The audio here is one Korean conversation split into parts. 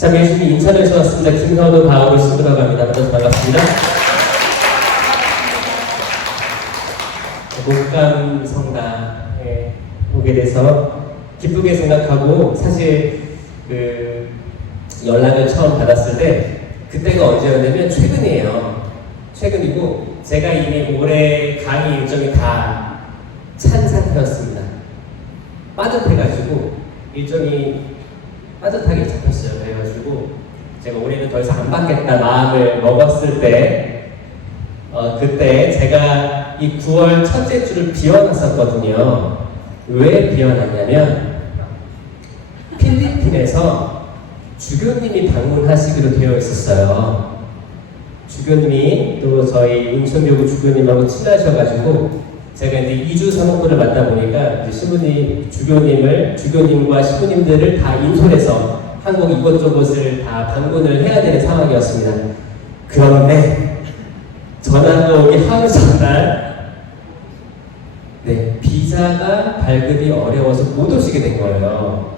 자, 예수님 인천에서 왔습니다. 김선우 바울을 쓰더라고 합니다. 만나서 반갑습니다. 목감 성당에 오게 돼서 기쁘게 생각하고, 사실 연락을 처음 받았을 때 그때가 언제였냐면 최근이고 제가 이미 올해 강의 일정이 다 찬 상태였습니다. 빠듯해가지고 일정이 빠듯하게 잡혔어요. 그래가지고 제가 올해는 더 이상 안 받겠다 마음을 먹었을 때 그때 제가 이 9월 첫째 주를 비워놨었거든요. 왜 비워놨냐면 필리핀에서 주교님이 방문하시기로 되어 있었어요. 주교님이 또 저희 인천교구 주교님하고 친하셔가지고 제가 이제 2주 사목부를 맡다 보니까 이제 주교님과 신부님들을 다 인솔해서 한국 이곳저곳을 다 방문을 해야 되는 상황이었습니다. 그런데 전화가 오기 하루 전날 비자가 발급이 어려워서 못 오시게 된 거예요.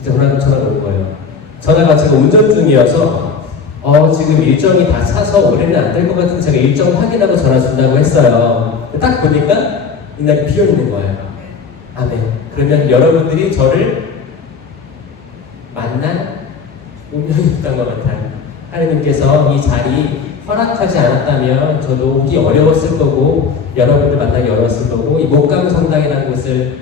이제 전화가 온 거예요. 전화가 제가 운전 중이어서 지금 일정이 다 차서 올해는 안 될 것 같은데 제가 일정 확인하고 전화 준다고 했어요. 딱 보니까 이날이 비어 있는 거예요. 아멘. 그러면 여러분들이 저를 만날 운명이 없던 것 같아요. 하나님께서 이 자리 허락하지 않았다면 저도 오기 어려웠을 거고, 여러분들 만나기 어려웠을 거고, 이 목감 성당이라는 곳을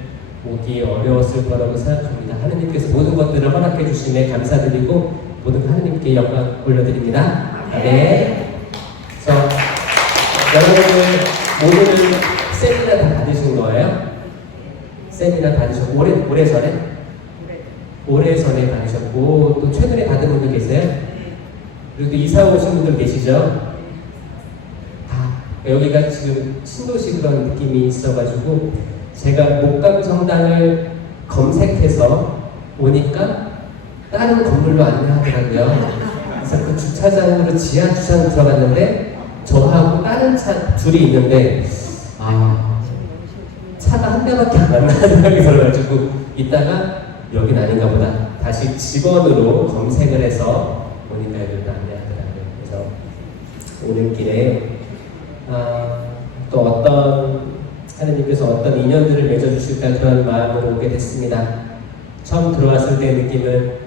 오기 어려웠을 거라고 생각합니다. 하나님께서 모든 것들을 허락해 주심에 감사드리고 모든 하나님께 영광 올려드립니다. 네. 그래서 여러분들 모두는 세미나 다 받으신 거예요? 세미나 받으셨고 오래 전에 받으셨고 또 최근에 받은 분들 계세요? 그리고 또 이사 오신 분들 계시죠? 여기가 지금 신도시 그런 느낌이 있어가지고 제가 목감 성당을 검색해서 오니까 다른 건물로 안내하더라고요. 그래서 그 주차장으로 지하 주차장 들어갔는데 저하고 다른 차 둘이 있는데 차가 한 대밖에 안 나는 생각이 들어가지고 이따가 여긴 아닌가 보다 다시 직원으로 검색을 해서 보니까 여기로 안내하더라고요. 그래서 오는 길에 또 하나님께서 어떤 인연들을 맺어주실까 그런 마음으로 오게 됐습니다. 처음 들어왔을 때 느낌은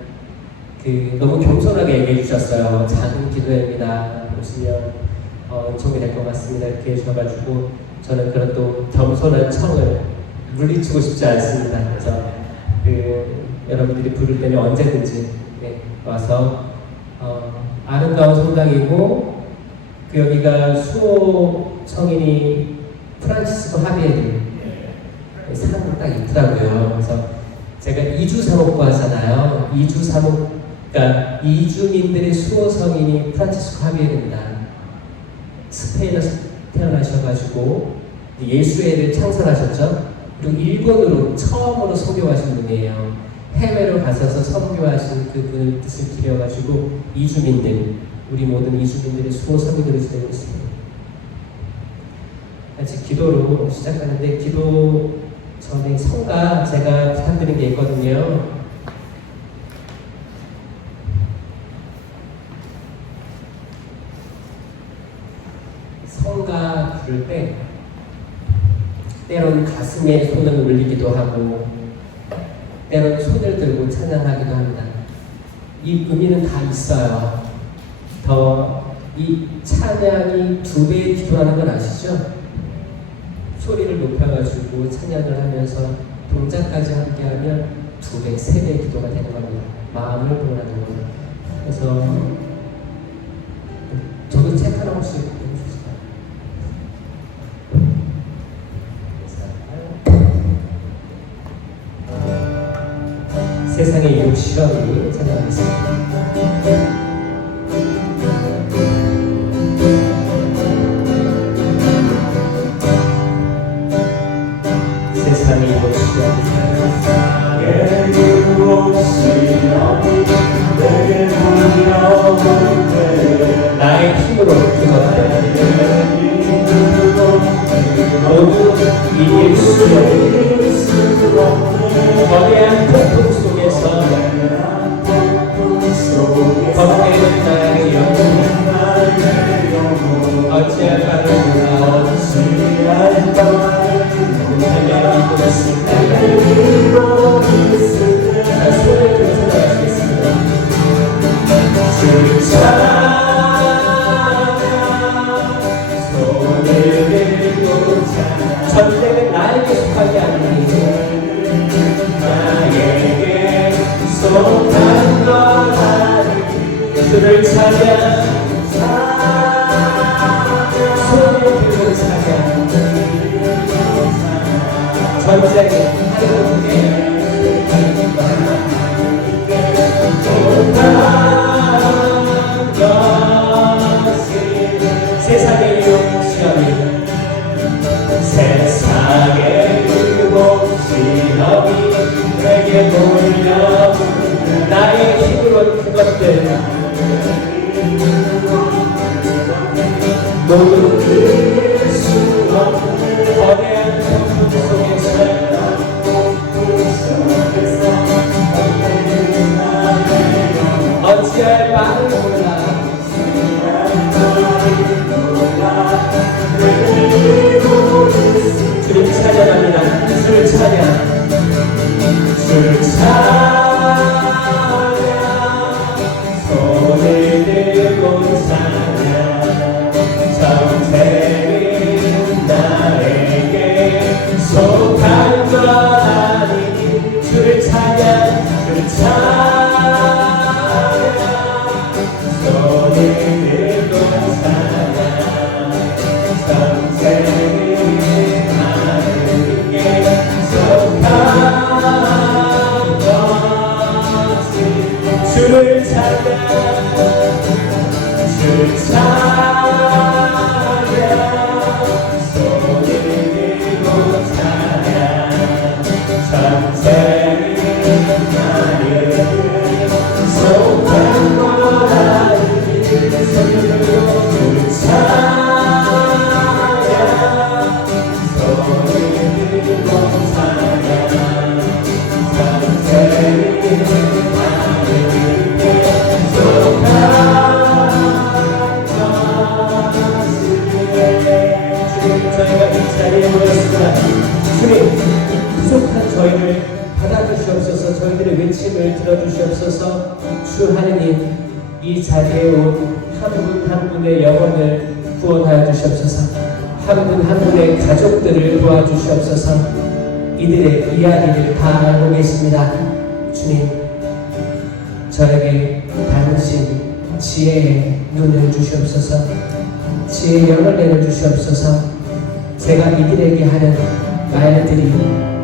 너무 겸손하게 얘기해 주셨어요. 작은 기도회입니다. 오시면 은총이 될 것 같습니다. 이렇게 해주셔가지고 저는 그런 또 겸손한 청을 물리치고 싶지 않습니다. 그래서 여러분들이 부를 때는 언제든지 와서 아름다운 성당이고 여기가 수호 성인이 프란치스코 하비에르 사람이 딱 있더라고요. 그래서 제가 2주 사목부 하잖아요. 2주 사목, 그러니까 이주민들의 수호 성인이 프란치스코 하비에르입니다. 스페인에서 태어나셔가지고 예수회를 창설하셨죠. 그리고 일본으로 처음으로 선교하신 분이에요. 해외로 가셔서 선교하신 그분의 뜻을 기려가지고 우리 모든 이주민들의 수호 성인으로 지내고 있습니다. 아직 기도로 시작하는데 기도 전에 성가 제가 부탁드린 게 있거든요. 성가 부를 때 때론 가슴에 손을 올리기도 하고 때론 손을 들고 찬양하기도 합니다. 이 의미는 다 있어요. 이 찬양이 2배의 기도라는 걸 아시죠? 소리를 높여가지고 찬양을 하면서 동작까지 함께하면 2배, 3배의 기도가 되는 겁니다. 마음을 표현하는 거예요. 그래서 저도 책 하나 혹시 해주실까요? 세상의 유혹 실험이 찬양하겠습니다. 나의 힘으로 주었네. 모두 이길 수 없는 거대한 폭풍 속에서 주를 찬양 손을 들고 찬양 전쟁의 하늘에 세상의 유혹시험이 세상의 유혹시험이 내게 몰려 나의 힘으로 그것들 모두 이길 수 없는 거대한 성품 속에서 어찌할 바를 몰라 주를 찬양합니다. 주를 찬양 주를 찬양 손을 들고 찬양 전쟁은 나에게 속한 것 아니 주를 찬양 주를 찬양 손을 들고 찬양 전쟁은 나에게 속한 것이 주를 찬양 주를 찬양 손을 들고 찬양 전쟁은 나에게 속한 것 아니 주를 찬양 손을 들고 찬양 전쟁은 저희가 이 자리에 모였습니다. 주님, 부족한 저희를 받아주시옵소서. 저희들의 외침을 들어주시옵소서. 주 하느님, 이 자리에 온 한 분 한 분의 영혼을 구원하여 주시옵소서. 한 분 한 분의 가족들을 도와주시옵소서. 이들의 이야기를 다 알고 계십니다. 주님, 저에게 당신 지혜의 눈을 주시옵소서. 지혜의 영을 내려주시옵소서. 제가 이들에게 하는 말들이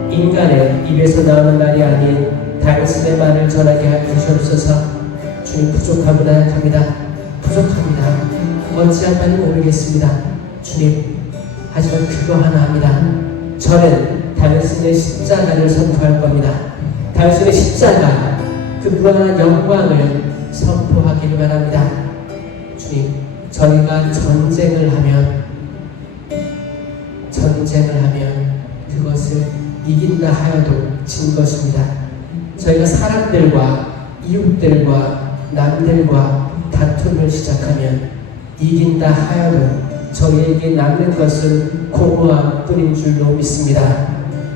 인간의 입에서 나오는 말이 아닌 당신의 말을 전하게 해 주시옵소서. 주님, 부족하구나 합니다. 부족합니다. 어찌할 바를 모르겠습니다. 주님, 하지만 그거 하나 합니다. 저는 당신의 십자가를 선포할 겁니다. 당신의 십자가, 그 무한한 영광을 선포하기를 바랍니다. 주님, 저희가 전쟁을 하면 그것을 이긴다 하여도 진 것입니다. 저희가 사람들과 이웃들과 남들과 다툼을 시작하면 이긴다 하여도 저희에게 남는 것은 공허함 뿐인 줄로 믿습니다.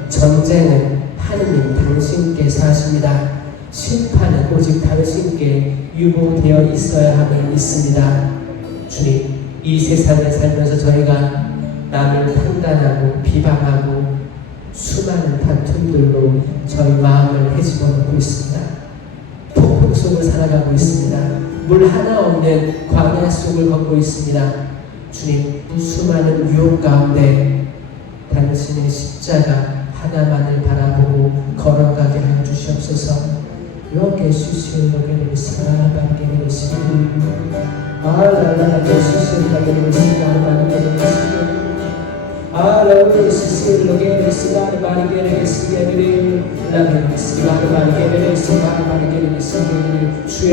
전쟁은 하느님 당신께서 하십니다. 심판은 오직 당신께 유보되어 있어야 함을 믿습니다. 주님, 이 세상에 살면서 저희가 남을 판단하고 비방하고 수많은 다툼들로 저희 마음을 헤집어 놓고 있습니다. 폭풍 속을 살아가고 있습니다. 물 하나 없는 광야 속을 걷고 있습니다. 주님, 수많은 유혹 가운데 당신의 십자가 하나만을 바라보고 걸어가게 하여 주시옵소서. 이렇게 수시로게 사랑하게 되시기 아라라게 수시로게 되시기 아라라게 되시기 아라라게 수시로게 되시기 아라라게 되시기 주여,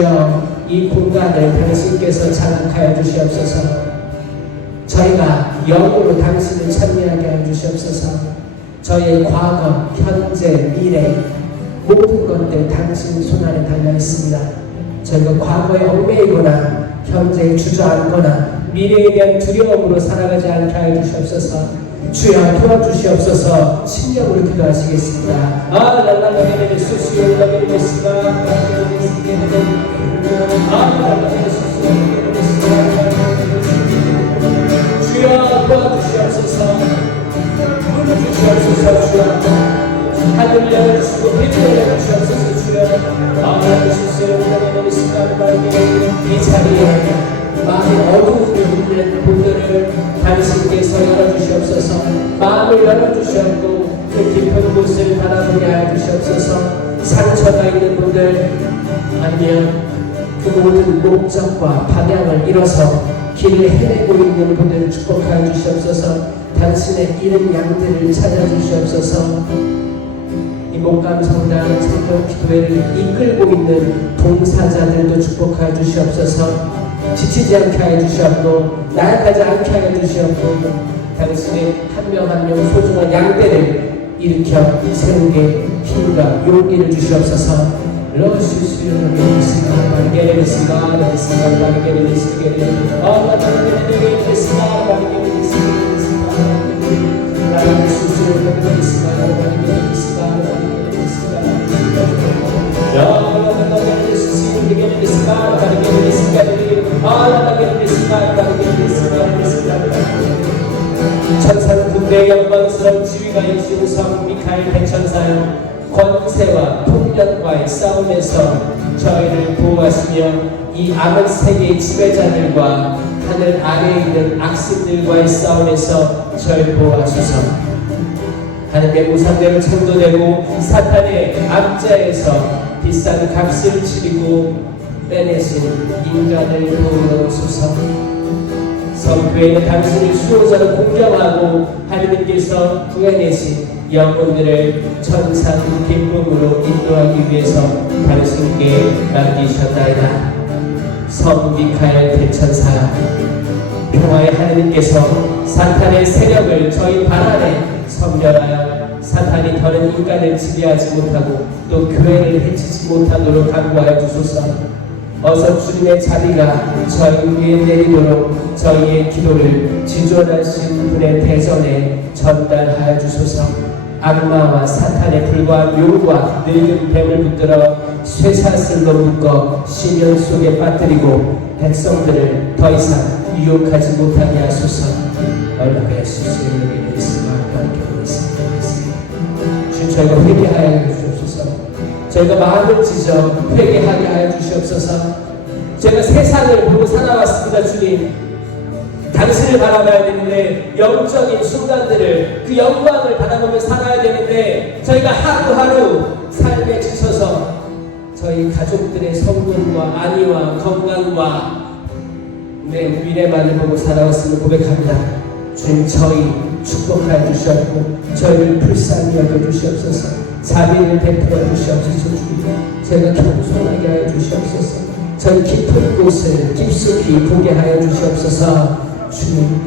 이 공간을 당신께서 장악하여 주시옵소서. 저희가 영으로 당신을 찬미하게 하여 주시옵소서. 저희의 과거, 현재, 미래 모든 것들 당신 손안에 달려있습니다. 저희가 과거에 얽매이거나 현재에 주저앉거나 미래에 대한 두려움으로 살아가지 않게 하여 주시옵소서. 주여, 도와주시옵소서. 심령으로 기도하시겠습니다. 랄랄라베레 수시올라베레 스가 랄랄라베레 수시올라베레 주여, 도와주시옵소서. 물러주시옵소서. 주여, 하늘 열어주시고 빛을 열어주시옵소서. 주여, 아멘. 수시올라베레 스가 이 자리에 마음의 어두움이 있는 분들을 당신께서 열어주시옵소서. 마음을 열어주셨고 그 깊은 곳을 바라보게 하여 주시옵소서. 상처가 있는 분들 아니면 그 모든 목적과 방향을 잃어서 길을 헤매고 있는 분들을 축복하여 주시옵소서. 당신의 잃은 양들을 찾아주시옵소서. 이 목감성당 성경 기도회를 이끌고 있는 봉사자들도 축복하여 주시옵소서. 지치지 않게 하여 주시옵고 나아가지 않게 하여 주시옵고 당신의 한 명 한 명 소중한 양떼를 일으켜 세우게 힘과 용기를 주시옵소서. 천사는 군대의 영광스러운 지위가 있으신 성 미카엘 대천사여, 권세와 폭력과의 싸움에서 저희를 보호하시며 이 악한 세계의 지배자들과 하늘 아래에 있는 악신들과의 싸움에서 저희를 보호하소서. 하나님의 우상대로 창조되고 사탄의 압제에서 비싼 값을 치르고 빼내신 인간을 보호하소서. 성교회는 당신을 수호자로 공경하고 하나님께서 구해내신 영혼들을 천상 기쁨으로 인도하기 위해서 당신께 맡기셨나이다. 성 미카엘 대천사, 평화의 하나님께서 사탄의 세력을 저희 발 아래 섬멸하여 사탄이 더는 인간을 지배하지 못하고 또 교회를 해치지 못하도록 간구하여 주소서. 어서 주님의 자비가 저희 위에 내리도록 저희의 기도를 지존하신 분의 대전에 전달하여 주소서. 악마와 사탄에 불과한 용과 늙은 뱀을 붙들어 쇠사슬로 묶어 심연 속에 빠뜨리고 백성들을 더 이상 유혹하지 못하게 하소서. 얼마나 예수의 이름에 있으마 기도했습니다. 주님, 저희가 회개하여 주시옵소서. 저희가 마음을 찢어 회개하게 하여 주시옵소서. 저희가 세상을 보고 살아왔습니다. 주님, 당신을 바라봐야 되는데 영적인 순간들을 그 영광을 바라보며 살아야 되는데 저희가 하루하루 삶에 지쳐서 저희 가족들의 성공과 안위와 건강과 내 미래만을 보고 살아왔음을 고백합니다. 주님, 저희 축복하여 주시옵고 저희를 불쌍히 여겨주시옵소서. 자비를 베풀어 주시옵소서. 주님, 저희가 겸손하게 하여 주시옵소서. 저희 깊은 곳을 깊숙이 보게 하여 주시옵소서. 주님,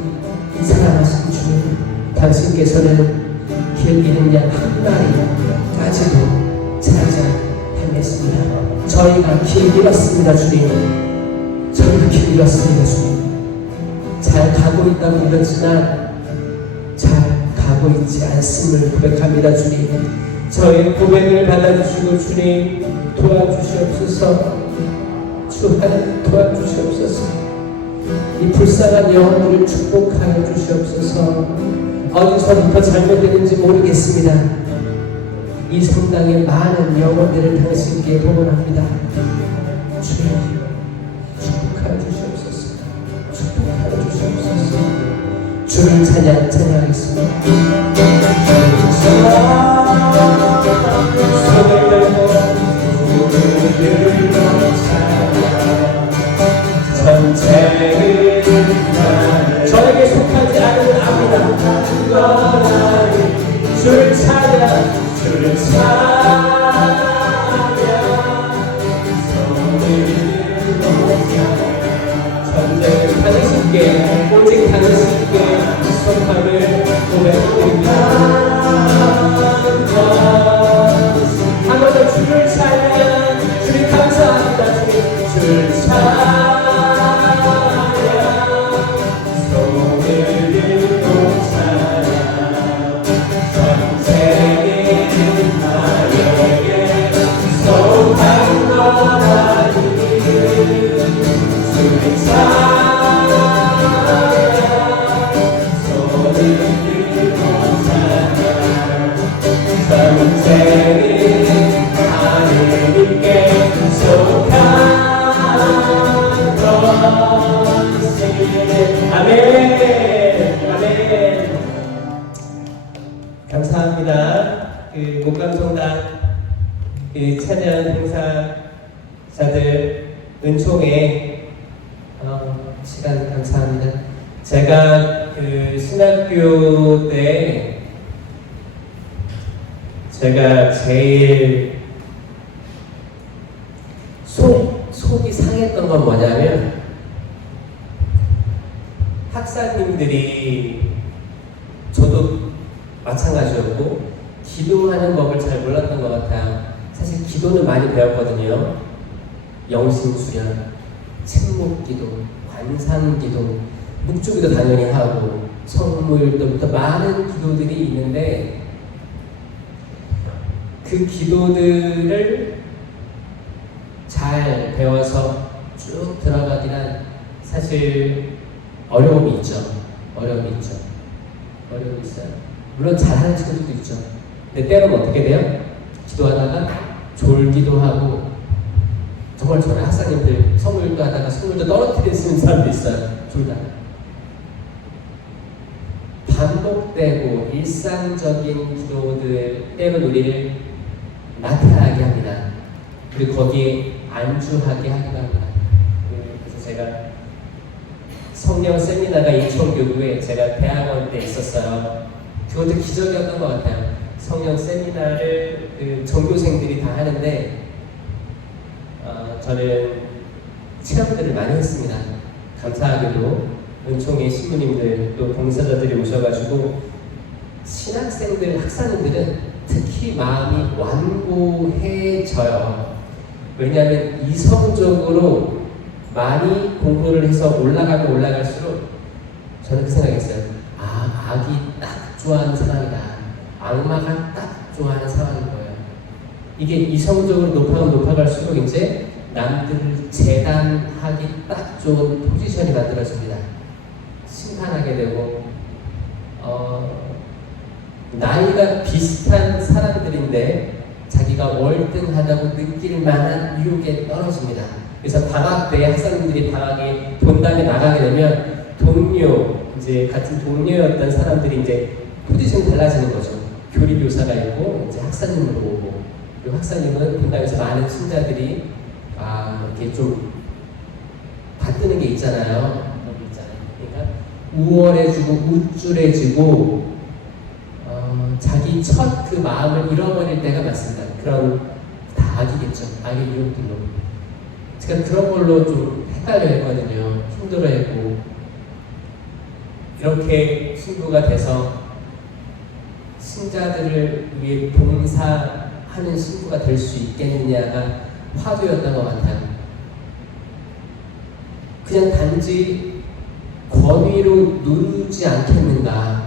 사랑하신 주님, 당신께서는 길 잃은 양 한 마리까지도 찾아 헤맸습니다. 저희가 길 잃었습니다. 주님, 저희가 길 잃었습니다. 주님, 잘 가고 있다고 믿었지만 잘 가고 있지 않음을 고백합니다. 주님, 저의 고백을 받아주시고 주님 도와주시옵소서. 주 하나님 도와주시옵소서. 이 불쌍한 영혼들을 축복하여 주시옵소서. 어디서부터 잘못되는지 모르겠습니다. 이 성당의 많은 영혼들을 당신께 봉헌합니다. 주님, 축복하여 주시옵소서. 축복하여 주시옵소서. 주를 찬양하겠습니다. 손을 들고 주를 전체를 저에게 속하지 않은 압니다. 주를 찾아 주를 찾아 전쟁을 당신께 오직 당신께 속함을 고백드립니다. 한 번 더 주를 찾아 주님 감사합니다. 주를 찾아 하나님께 속한 아멘. 아멘. 감사합니다. 그 목감성당 그 찬양 행사자들 은총회 시간 감사합니다. 제가 그 신학교 때 제가 제일 속이 상했던 건 뭐냐면 학사님들이 저도 마찬가지였고 기도하는 법을 잘 몰랐던 것 같아요. 사실 기도는 많이 배웠거든요. 영신수련, 침묵기도, 관상기도, 묵주기도 당연히 하고 성물도부터 많은 기도들이 있는데 그 기도들을 잘 배워서 쭉 들어가기란 사실 어려움이 있죠. 어려움이 있어요. 물론 잘하는 친구들도 있죠. 근데 때로는 어떻게 돼요? 기도하다가 졸기도 하고 정말 저는 학사님들 선물도 하다가 선물도 떨어뜨리는 사람도 있어요. 졸다가 반복되고 일상적인 기도들 때로는 우리를 나태하게 합니다. 그리고 거기에 안주하게 하기도 합니다. 그래서 제가 성령 세미나가 인천교구에 제가 대학원 때 있었어요. 그것도 기적이었던 것 같아요. 성령 세미나를 그 전교생들이 다 하는데 저는 체험들을 많이 했습니다. 감사하게도 은총의 신부님들 또 봉사자들이 오셔가지고 신학생들, 학사님들은 특히 마음이 완고해져요. 왜냐하면 이성적으로 많이 공부를 해서 올라가면 올라갈수록 저는 그 생각했어요. 악이 딱 좋아하는 사람이다. 악마가 딱 좋아하는 사람인 거예요. 이게 이성적으로 높아갈수록 이제 남들을 재단하기 딱 좋은 포지션이 만들어집니다. 심판하게 되고 나이가 비슷한 사람들인데 자기가 월등하다고 느낄 만한 유혹에 떨어집니다. 그래서 방학 때 학생들이 방학에 본당에 나가게 되면 이제 같은 동료였던 사람들이 이제 포지션이 달라지는 거죠. 교리교사가 있고 이제 학사님으로 오고, 그리고 학사님은 본당에서 많은 신자들이 이렇게 좀 받드는 게 있잖아요. 그러니까 우월해지고 우쭐해지고 자기 첫 그 마음을 잃어버릴 때가 많습니다. 그런 다 악이겠죠. 악의 유혹들로. 제가 그런 걸로 좀 헷갈려 했거든요. 힘들어 했고 이렇게 신부가 돼서 신자들을 위해 봉사하는 신부가 될 수 있겠느냐가 화두였던 것 같아요. 그냥 단지 권위로 누르지 않겠는가.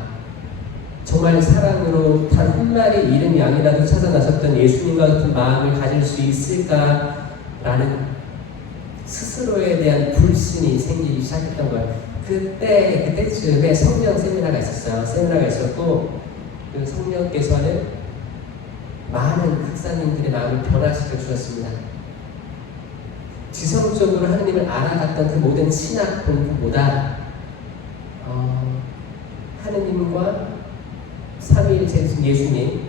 정말 사랑으로 단 한 마리 잃은 양이라도 찾아 나섰던 예수님과 같은 마음을 가질 수 있을까라는 스스로에 대한 불신이 생기기 시작했던 거예요. 그때쯤에 성령 세미나가 있었어요. 세미나가 있었고 그 성령께서는 많은 학사님들의 마음을 변화시켜 주셨습니다. 지성적으로 하느님을 알아갔던 그 모든 신학 공부보다 하느님과 삼위일체이신 예수님,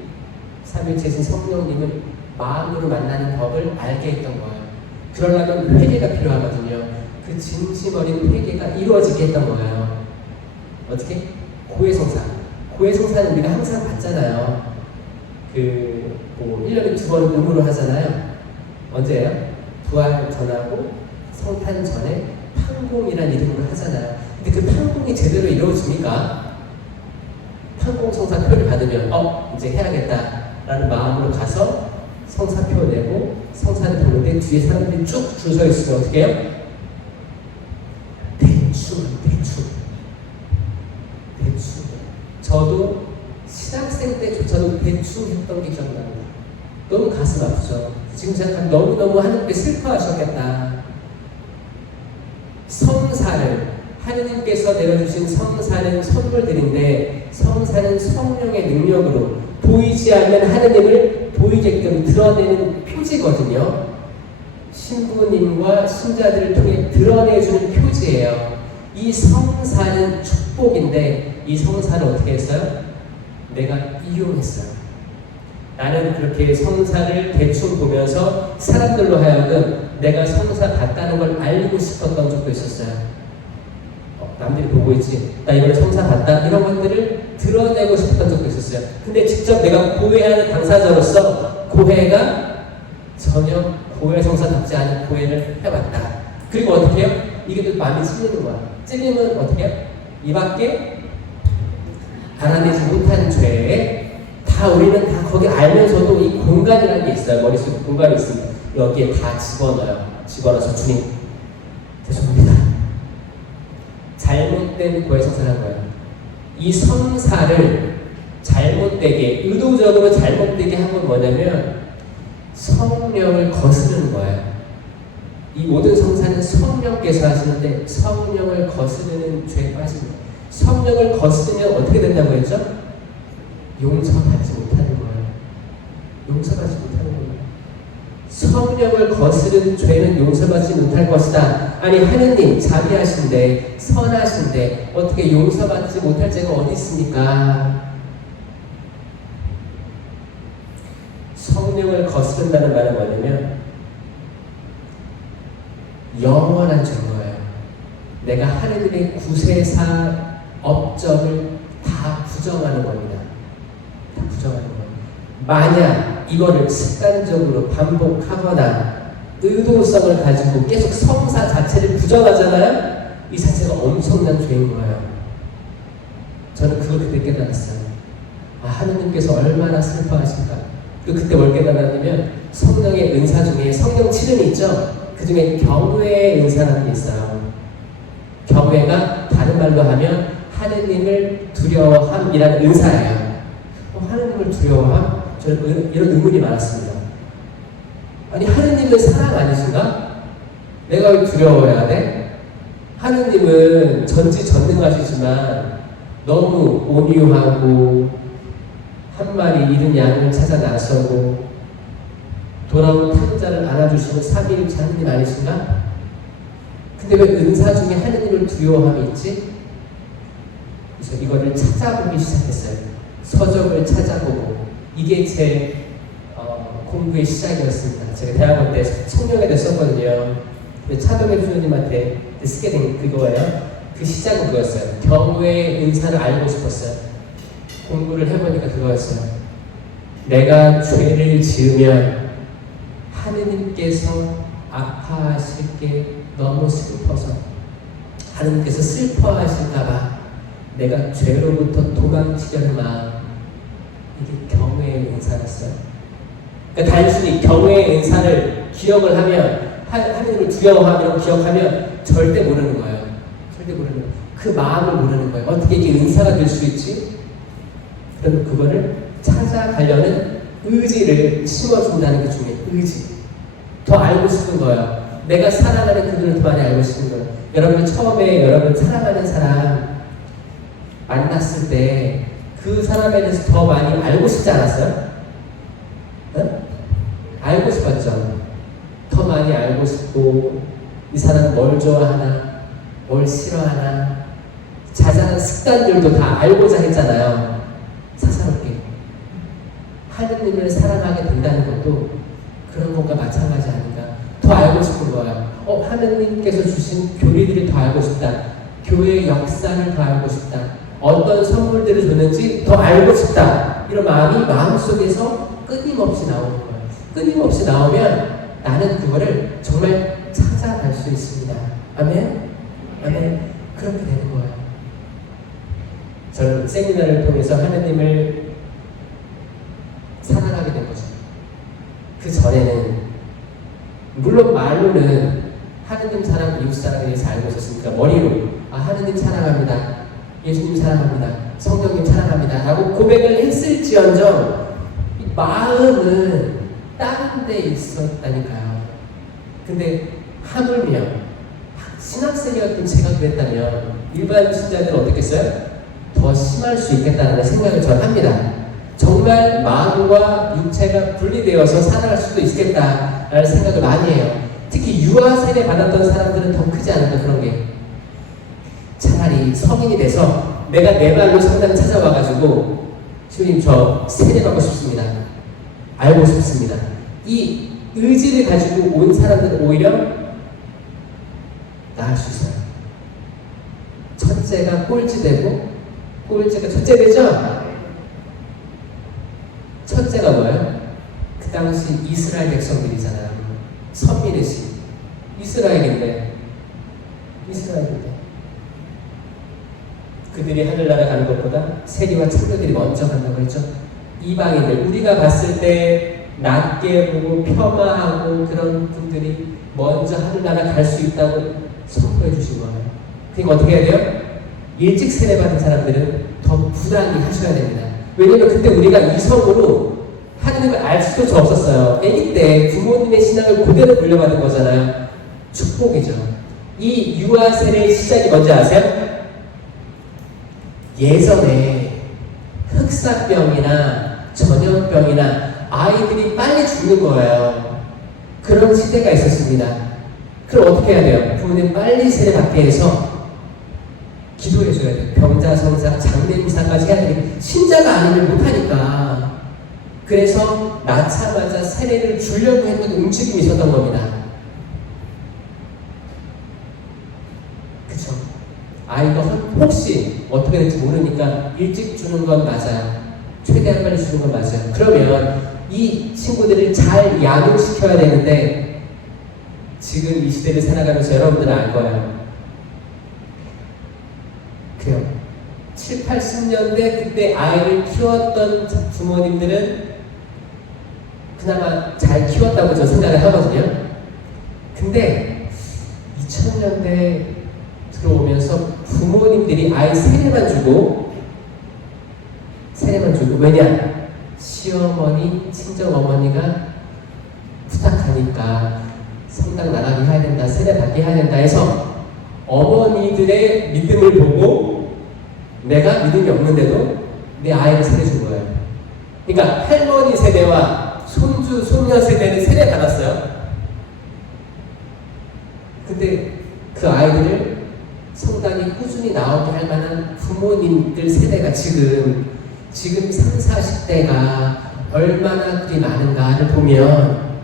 삼위일체이신 성령님을 마음으로 만나는 법을 알게 했던 거예요. 그러려면 회개가 필요하거든요. 그 진심 어린 회개가 이루어지게 했던 거예요. 어떻게? 고해성사. 고해성사는 우리가 항상 받잖아요. 1년에 2번 의무로 하잖아요. 언제예요? 부활 전하고 성탄 전에 판공이라는 이름으로 하잖아요. 근데 그 판공이 제대로 이루어집니까? 판공 성사표를 받으면 이제 해야겠다라는 마음으로 가서 성사표 내고 성사를 보는데 뒤에 사람들이 쭉 줄 서 있으면 어떻게 해요? 대충. 저도 신학생 때조차도 대충 했던 게 기억납니다. 너무 가슴 아프죠. 지금 생각하면 너무너무 하나님께 슬퍼하셨겠다. 성사를 하느님께서 내려주신 성사는 선물들인데 성사는 성령의 능력으로 보이지 않는 하느님을 보이게끔 드러내는 표지거든요. 신부님과 신자들을 통해 드러내주는 표지예요. 이 성사는 축복인데 이 성사를 어떻게 했어요? 내가 이용했어요. 나는 그렇게 성사를 대충 보면서 사람들로 하여금 내가 성사 받다는 걸 알고 싶었던 적도 있었어요. 남들이 보고 있지, 나 이번에 성사 받다, 이런 것들을 드러내고 싶었던 적도 있었어요. 근데 직접 내가 고해하는 당사자로서 고해가 전혀 고해 성사답지 않은 고해를 해봤다. 그리고 어떻게 해요? 이게 또 마음이 찔리는 거야. 찔리면 어떻게 해요? 이 밖에 알아내지 못한 죄에 다 우리는 다 거기 알면서도 이 공간이라는 게 있어요. 머릿속에 공간이 있습니다. 여기에 다 집어넣어요. 집어넣어서 주님 죄송합니다. 잘못된 고해 성사를 한 거예요. 이 성사를 잘못되게, 의도적으로 잘못되게 한 건 뭐냐면 성령을 거스르는 거예요. 이 모든 성사는 성령께서 하시는데 성령을 거스르는 죄에 빠진 거예요. 성령을 거스르면 어떻게 된다고 했죠? 용서받지 못하는 거예요. 용서받지 못하는 거예요. 성령을 거스른 죄는 용서받지 못할 것이다. 아니 하느님 자비하신데 선하신데 어떻게 용서받지 못할 죄가 어디 있습니까? 성령을 거스른다는 말은 뭐냐면 영원한 죄인 거예요. 내가 하느님의 구세사 업적을 다 부정하는 겁니다. 다 부정하는 거예요. 만약 이거를 습관적으로 반복하거나 의도성을 가지고 계속 성사 자체를 부정하잖아요. 이 자체가 엄청난 죄인 거예요. 저는 그걸 그때 깨달았어요. 아, 하느님께서 얼마나 슬퍼하실까. 그때 뭘 깨달았냐면 성령의 은사 중에 성령 칠음이 있죠. 그 중에 경외의 은사라는 게 있어요. 경외가 다른 말로 하면 하느님을 두려워함이라는 은사예요. 하느님을 두려워함? 저는 이런 의문이 많았습니다. 아니 하느님은 사랑 아니신가? 내가 왜 두려워해야 돼? 하느님은 전지전능하시지만 너무 온유하고 한 마리 잃은 양을 찾아 나서고 돌아온 탕자를 안아주시는 삼위일체 하느님 아니신가? 근데 왜 은사 중에 하느님을 두려워함이 있지? 그래서 이거를 찾아보기 시작했어요. 서적을 찾아보고 이게 제 공부의 시작이었습니다. 제가 대학원 때 청년회대 썼거든요. 차동현 주님한테 쓰게 된 그거예요. 그 시작은 그거였어요. 경외의 은사를 알고 싶었어요. 공부를 해보니까 그거였어요. 내가 죄를 지으면 하느님께서 아파하실 게 너무 슬퍼서 하느님께서 슬퍼하실까봐 내가 죄로부터 도망치려는 마음, 이게 경외의 은사였어요. 그러니까 단순히 경외의 은사를 기억을 하면 하느님을 두려워하며 기억하면 절대 모르는 거예요. 절대 모르는 거예요. 그 마음을 모르는 거예요. 어떻게 이게 은사가 될 수 있지? 그럼 그거를 찾아가려는 의지를 심어준다는 게 중요해요. 의지. 더 알고 싶은 거예요. 내가 사랑하는 그들을 더 많이 알고 싶은 거예요. 여러분 처음에 여러분 사랑하는 사람 만났을 때 그 사람에 대해서 더 많이 알고 싶지 않았어요? 응? 알고 싶었죠. 더 많이 알고 싶고 이 사람은 뭘 좋아하나 뭘 싫어하나 자잘한 습관들도 다 알고자 했잖아요. 사사롭게 하느님을 사랑하게 된다는 것도 그런 것과 마찬가지 아닌가. 더 알고 싶은 거예요. 하느님께서 주신 교리들을 더 알고 싶다. 교회의 역사를 더 알고 싶다. 어떤 선물들을 줬는지 더 알고 싶다. 이런 마음이 마음속에서 끊임없이 나오는 거예요. 끊임없이 나오면 나는 그거를 정말 찾아갈 수 있습니다. 아멘? 아멘? 그렇게 되는 거예요. 저는 세미나를 통해서 하느님을 사랑하게 된 거죠. 그 전에는 물론 말로는 하느님 사랑, 이웃 사랑에 대해서 알고 있었으니까 머리로 하느님 사랑합니다. 예수님 사랑합니다. 성령님 사랑합니다. 라고 고백을 했을지언정 마음은 다른 데 있었다니까요. 근데 하물며 신학생이었던 제가 그랬다면 일반 신자들은 어떻겠어요? 더 심할 수 있겠다는 생각을 저는 합니다. 정말 마음과 육체가 분리되어서 살아갈 수도 있겠다라는 생각을 많이 해요. 특히 유아 세례 받았던 사람들은 더 크지 않을까 그런 게. 빨리 성인이 돼서 내가 내 발로 성당 찾아와가지고 주님 저 세례받고 싶습니다. 알고 싶습니다. 이 의지를 가지고 온 사람들은 오히려 나을 수 있어요. 첫째가 꼴찌되고 꼴찌가 첫째 되죠? 첫째가 뭐예요? 그 당시 이스라엘 백성들이잖아요. 선민의 시 이스라엘인데 그들이 하늘나라 가는 것보다 세리와 창녀들이 먼저 간다고 했죠. 이방인들, 우리가 봤을 때 낮게 보고 폄하하고 그런 분들이 먼저 하늘나라 갈 수 있다고 선포해 주신 거예요. 그러니까 어떻게 해야 돼요? 일찍 세례받은 사람들은 더 부단히 하셔야 됩니다. 왜냐면 그때 우리가 이성으로 하느님을 알 수도 없었어요. 아기 때 부모님의 신앙을 그대로 물려받은 거잖아요. 축복이죠. 이 유아 세례의 시작이 뭔지 아세요? 예전에 흑사병이나 전염병이나 아이들이 빨리 죽는 거예요. 그런 시대가 있었습니다. 그럼 어떻게 해야 돼요? 부모님 빨리 세례받게 해서 기도해 줘야 돼요. 병자, 성사, 장례미사까지 해야 돼요. 신자가 아니면 못하니까. 그래서 낳자마자 세례를 주려고 했던 움직임이 있었던 겁니다. 그쵸? 아이가 혹시 어떻게 될지 모르니까 일찍 주는 건 맞아요. 최대한 빨리 주는 건 맞아요. 그러면 이 친구들을 잘 양육시켜야 되는데 지금 이 시대를 살아가면서 여러분들은 알 거예요. 그래요. 7, 80년대 그때 아이를 키웠던 부모님들은 그나마 잘 키웠다고 저는 생각을 하거든요. 근데 2000년대 들어오면서 부모님들이 아이 세례만 주고 왜냐? 시어머니, 친정어머니가 부탁하니까 성당 나가게 해야 된다, 세례 받게 해야 된다 해서 어머니들의 믿음을 보고 내가 믿음이 없는데도 내 아이를 세례 준 거예요. 그러니까 할머니 세대와 손주, 손녀 세대는 세례 받았어요. 근데 그 아이들을 성당에 꾸준히 나오게 할 만한 부모님들 세대가 지금 3, 40대가 얼마나 그리 많은가를 보면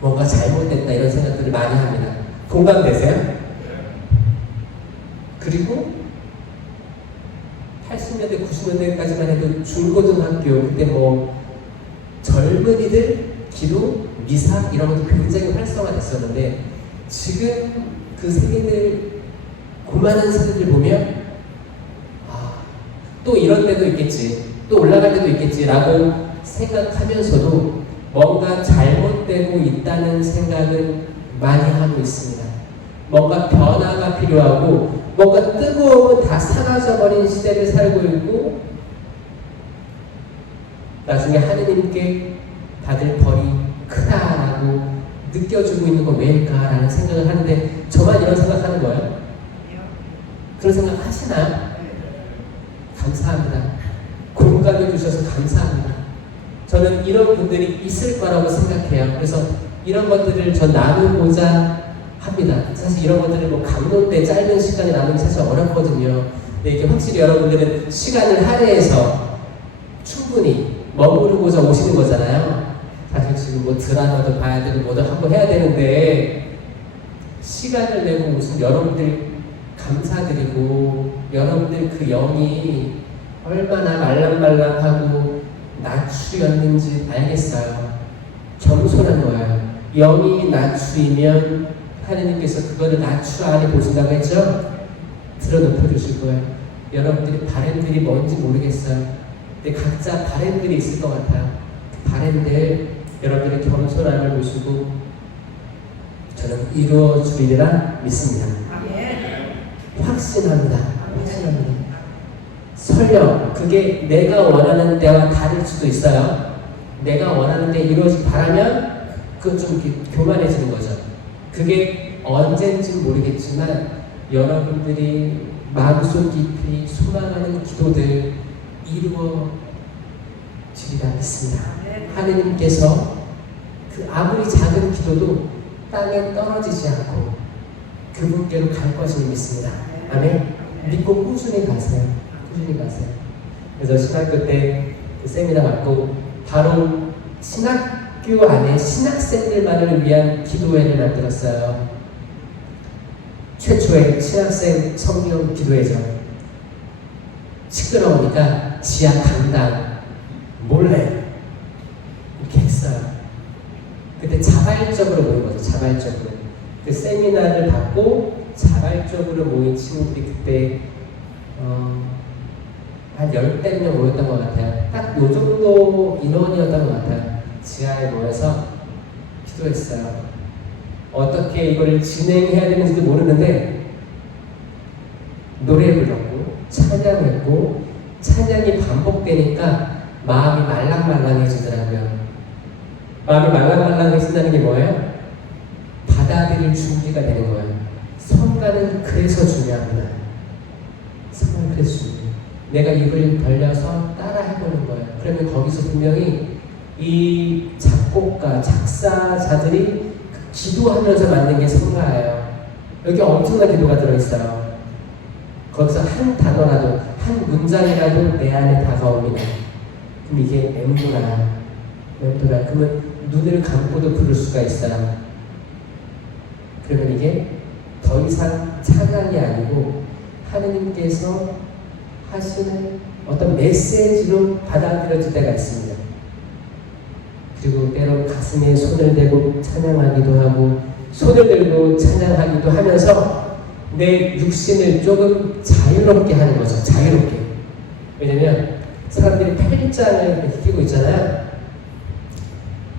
뭔가 잘못됐다 이런 생각들을 많이 합니다. 공감되세요? 그리고 80년대, 90년대까지만 해도 중고등학교 그때 뭐 젊은이들 기도, 미사 이런 것도 굉장히 활성화됐었는데 지금 그 세대들 고만한 세대들 보면 또 이런 데도 있겠지, 또 올라갈 때도 있겠지라고 생각하면서도 뭔가 잘못되고 있다는 생각은 많이 하고 있습니다. 뭔가 변화가 필요하고 뭔가 뜨거움은 다 사라져버린 시대를 살고 있고 나중에 하느님께 받을 벌이 크다라고 느껴지고 있는 건 왜일까라는 생각을 하는데 저만 이런 생각하는 거예요? 그런 생각 하시나요? 감사합니다. 공감해 주셔서 감사합니다. 저는 이런 분들이 있을 거라고 생각해요. 그래서 이런 것들을 전 나누고자 합니다. 사실 이런 것들을 뭐 강론때 짧은 시간에 나누기 사실 어렵거든요. 근데 이게 확실히 여러분들은 시간을 할애해서 충분히 머무르고자 오시는 거잖아요. 사실 지금 뭐 드라마도 봐야 되고 뭐도 한번 해야 되는데 시간을 내고 오신 여러분들 감사드리고 여러분들 그 영이 얼마나 말랑말랑하고 낮추였는지 알겠어요. 겸손한 거예요. 영이 낮추이면 하나님께서 그거를 낮추 안에 보신다고 했죠? 들어눕혀 주실 거예요. 여러분들이 바램들이 뭔지 모르겠어요. 근데 각자 바램들이 있을 것 같아요. 그 바램들 여러분들의 겸손함을 보시고 저는 이루어 주리라 믿습니다. 확신합니다. 설령 그게 내가 원하는 데와 다를 수도 있어요. 내가 원하는 데 이루어지길 바라면 그건 좀 교만해지는 거죠. 그게 언젠지는 모르겠지만 여러분들이 마음속 깊이 소망하는 기도들 이루어지리라 믿습니다. 하느님께서 그 아무리 작은 기도도 땅에 떨어지지 않고 그분께로 갈 것을 믿습니다. 아멘. 믿고 꾸준히 가세요. 꾸준히 가세요. 그래서 신학교 때 그 세미나 받고 바로 신학교 안에 신학생들만을 위한 기도회를 만들었어요. 최초의 신학생 성경 기도회죠. 시끄러우니까 지하 강당 몰래 이렇게 했어요. 그때 자발적으로 모인 거죠. 자발적으로. 그 세미나를 받고 자발적으로 모인 친구들이 그때 한 10명 모였던 것 같아요. 딱 요 정도 인원이었던 것 같아요. 지하에 모여서 기도했어요. 어떻게 이걸 진행해야 되는지도 모르는데 노래 불렀고 찬양했고 찬양이 반복되니까 마음이 말랑말랑해지더라고요. 마음이 말랑말랑해진다는 게 뭐예요? 받아들일 준비가 되는 거예요. 성가는 그래서 중요합니다. 성가는 그래서 중요해요. 내가 입을 벌려서 따라 해보는 거예요. 그러면 거기서 분명히 이 작곡가, 작사자들이 기도하면서 만든 게 성가예요. 여기 엄청난 기도가 들어있어요. 거기서 한 단어라도, 한 문장이라도 내 안에 다가옵니다. 그럼 이게 mem도라. 그러면 눈을 감고도 부를 수가 있어요. 그러면 이게 더 이상 찬양이 아니고 하느님께서 하시는 어떤 메시지로 받아들여질 때가 있습니다. 그리고 때로 가슴에 손을 대고 찬양하기도 하고 손을 들고 찬양하기도 하면서 내 육신을 조금 자유롭게 하는 거죠. 자유롭게. 왜냐면 사람들이 팔짱을 이렇게 끼고 있잖아요.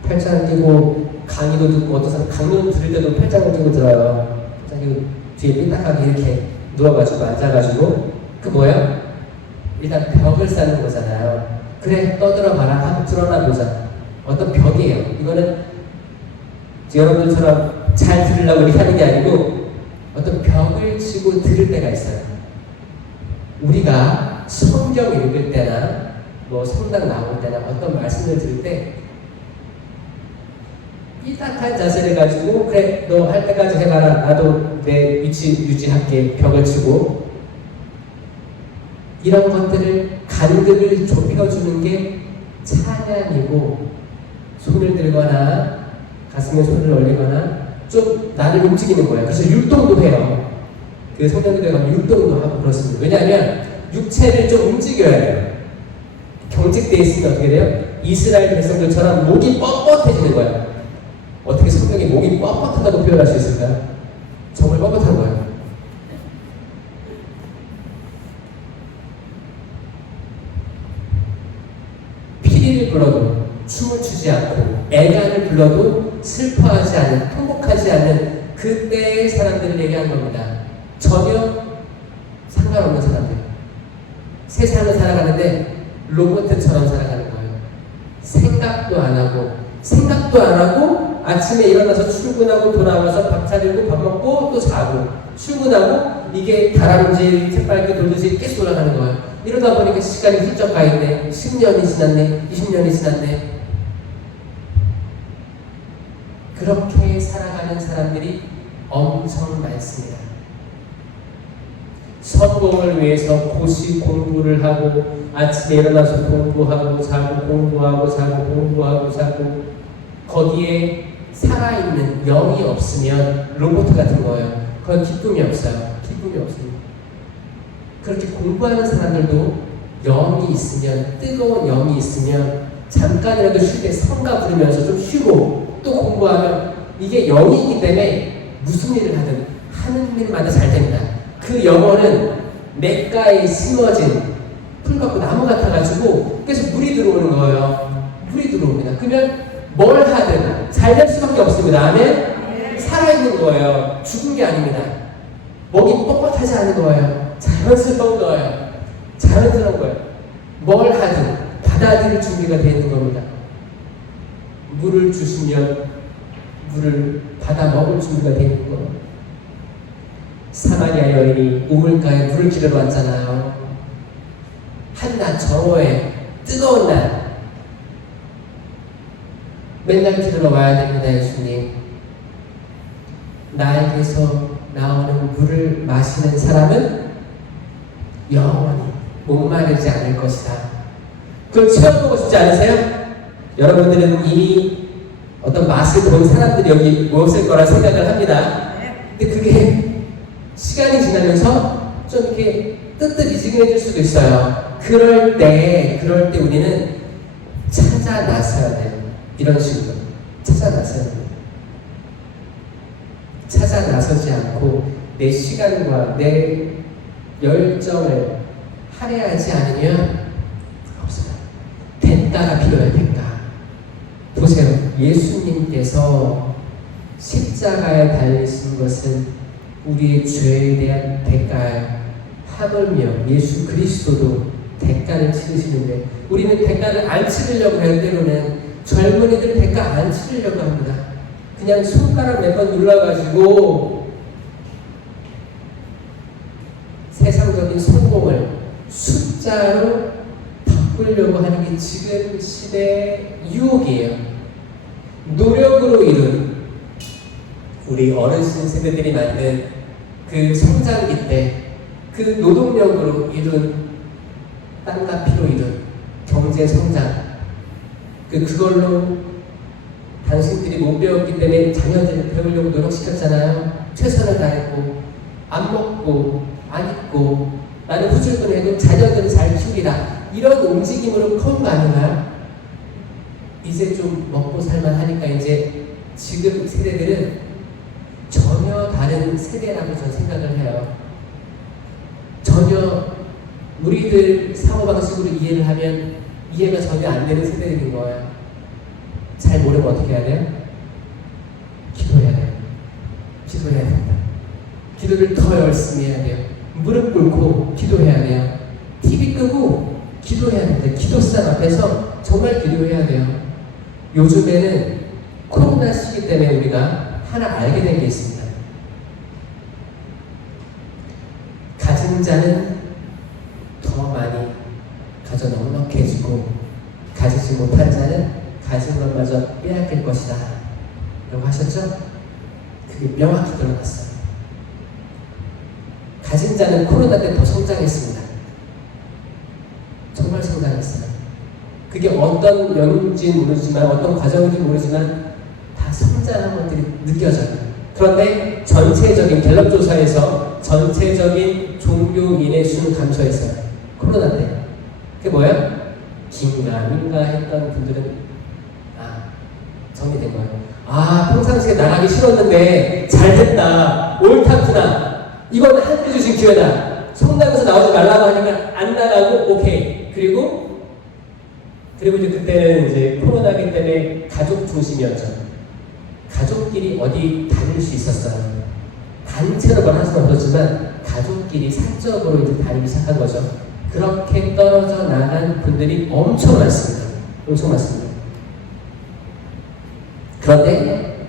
팔짱을 끼고 강의도 듣고 어떤 사람 강론 들을 때도 팔짱을 끼고 들어요. 팔짱 뒤에 삐딱하게 이렇게 누워가지고 앉아가지고 그 뭐야? 일단 벽을 쌓는 거잖아요. 그래 떠들어봐라 하고 드러나 보자. 어떤 벽이에요. 이거는 여러분들처럼 잘 들으려고 이렇게 하는 게 아니고 어떤 벽을 치고 들을 때가 있어요. 우리가 성경 읽을 때나 뭐 성당 나올 때나 어떤 말씀을 들을 때 삐딱한 자세를 가지고 그래 너 할 때까지 해봐라. 나도 내 위치 유지할게. 벽을 치고 이런 것들을 간극을 좁혀주는 게 찬양이고 손을 들거나 가슴에 손을 올리거나 좀 나를 움직이는 거예요. 그래서 율동도 해요. 그 성경기도에 가면 율동도 하고 그렇습니다. 왜냐하면 육체를 좀 움직여야 돼요. 경직되어 있으면 어떻게 돼요? 이스라엘 백성들처럼 목이 뻣뻣해지는 거예요. 어떻게 성경이 목이 뻣뻣하다고 표현할 수 있을까요? 정말 뻣뻣한 거예요. 피리를 불러도 춤을 추지 않고 애간을 불러도 슬퍼하지 않는, 통곡하지 않는 그때의 사람들을 얘기한 겁니다. 전혀 상관없는 사람들. 세상을 살아가는데 로봇처럼 살아가는 거예요. 생각도 안 하고 아침에 일어나서 출근하고 돌아와서 밥 차리고 밥 먹고 또 자고 출근하고 이게 다람쥐 새빨개 돌듯이 계속 돌아가는 거예요. 이러다 보니까 시간이 훌쩍 가 있네. 10년이 지났네. 20년이 지났네. 그렇게 살아가는 사람들이 엄청 많습니다. 성공을 위해서 고시 공부를 하고 아침에 일어나서 공부하고 자고 공부하고 자고 공부하고 자고 거기에 살아있는 영이 없으면 로봇 같은 거예요. 그건 기쁨이 없어요. 기쁨이 없습니다. 그렇게 공부하는 사람들도 영이 있으면, 뜨거운 영이 있으면 잠깐이라도 쉴 때 성가 부르면서 좀 쉬고 또 공부하면 이게 영이기 때문에 무슨 일을 하든 하는 일마다 잘 됩니다. 그 영어는 냇가에 심어진 풀 같고 나무 같아가지고 계속 물이 들어오는 거예요. 물이 들어옵니다. 그러면 뭘 하든 잘 될 수밖에 없습니다. 아멘? 살아있는 거예요. 죽은 게 아닙니다. 목이 뻣뻣하지 않은 거예요. 자연스러운 거예요. 자연스러운 거예요. 뭘 하든 받아들일 준비가 되어 있는 겁니다. 물을 주시면 물을 받아 먹을 준비가 되어 있는 거예요. 사마리아 여인이 우물가에 물을 기르러 왔잖아요. 한낮 저어에 뜨거운 날 맨날 기르러 와야 됩니다. 예수님 나에게서 나오는 물을 마시는 사람은 영원히 목마르지 않을 것이다. 그걸 체험하고 싶지 않으세요? 여러분들은 이미 어떤 맛을 본 사람들이 여기 모였을 거라 생각을 합니다. 근데 그게 시간이 지나면서 좀 이렇게 뜨뜻미지근해질 수도 있어요. 그럴 때 우리는 찾아 나서야 돼요. 이런 식으로 찾아 나서야 돼요. 찾아 나서지 않고 내 시간과 내 열정을 할애하지 않으면 없어요. 대가가 필요해요. 대가. 보세요. 예수님께서 십자가에 달리신 것은 우리의 죄에 대한 대가예요. 하물며 예수 그리스도도 대가를 치르시는데 우리는 대가를 안 치르려고 해요. 때로는 젊은이들 대가 안 치르려고 합니다. 그냥 손가락 몇 번 눌러가지고 세상적인 성공을 숫자로 바꾸려고 하는 게 지금 시대의 유혹이에요. 노력으로 이룬 우리 어르신 세대들이 만든 그 성장기 때 그 노동력으로 이룬 땅과 피로 이룬 경제 성장 그걸로 당신들이 못 배웠기 때문에 자녀들을 배우려고 노력시켰잖아요. 최선을 다했고 안 먹고 안 입고 나는 후줄근해도 자녀들을 잘 키우리라 이런 움직임으로 커온 거 아닌가요? 이제 좀 먹고 살만 하니까 이제 지금 세대들은 전혀 다른 세대라고 저는 생각을 해요. 전혀 우리들 사고방식으로 이해를 하면 이해가 전혀 안 되는 세대들인 거예요. 잘 모르면 어떻게 해야 돼요? 기도해야 돼요. 기도해야 된다. 기도를 더 열심히 해야 돼요. 무릎 꿇고 기도해야 돼요. TV 끄고 기도해야 됩니다. 기도상 앞에서 정말 기도해야 돼요. 요즘에는 코로나 시기 때문에 우리가 하나 알게 된 게 있습니다. 가진 자는 더 많이 가져 넉넉해지고 가지지 못한 자는 가진 것마저 빼앗길 것이다 라고 하셨죠? 그게 명확히 드러났어요. 가진 자는 코로나 때 더 성장했습니다. 정말 성장했어요. 그게 어떤 연인지는 모르지만 어떤 과정인지 모르지만 다 성장한 것들이 느껴져요. 그런데 전체적인 갤럽 조사에서 전체적인 종교인의 수는 감소했어요. 코로나 때. 그게 뭐예요? 긴가민가 했던 분들은 정리된 거예요. 평상시에 나가기 싫었는데 잘됐다. 옳다구나. 이건 하늘이 주신 기회다. 성당에서 나오지 말라고 하니까 안 나가고 오케이. 그리고 이제 그때는 이제 코로나기 때문에 가족 중심이었죠. 가족끼리 어디 다닐 수 있었어요. 단체로 뭘 할 수는 없었지만 가족끼리 사적으로 이제 다니기 시작한 거죠. 그렇게 떨어져 나간 분들이 엄청 많습니다. 엄청 많습니다. 그런데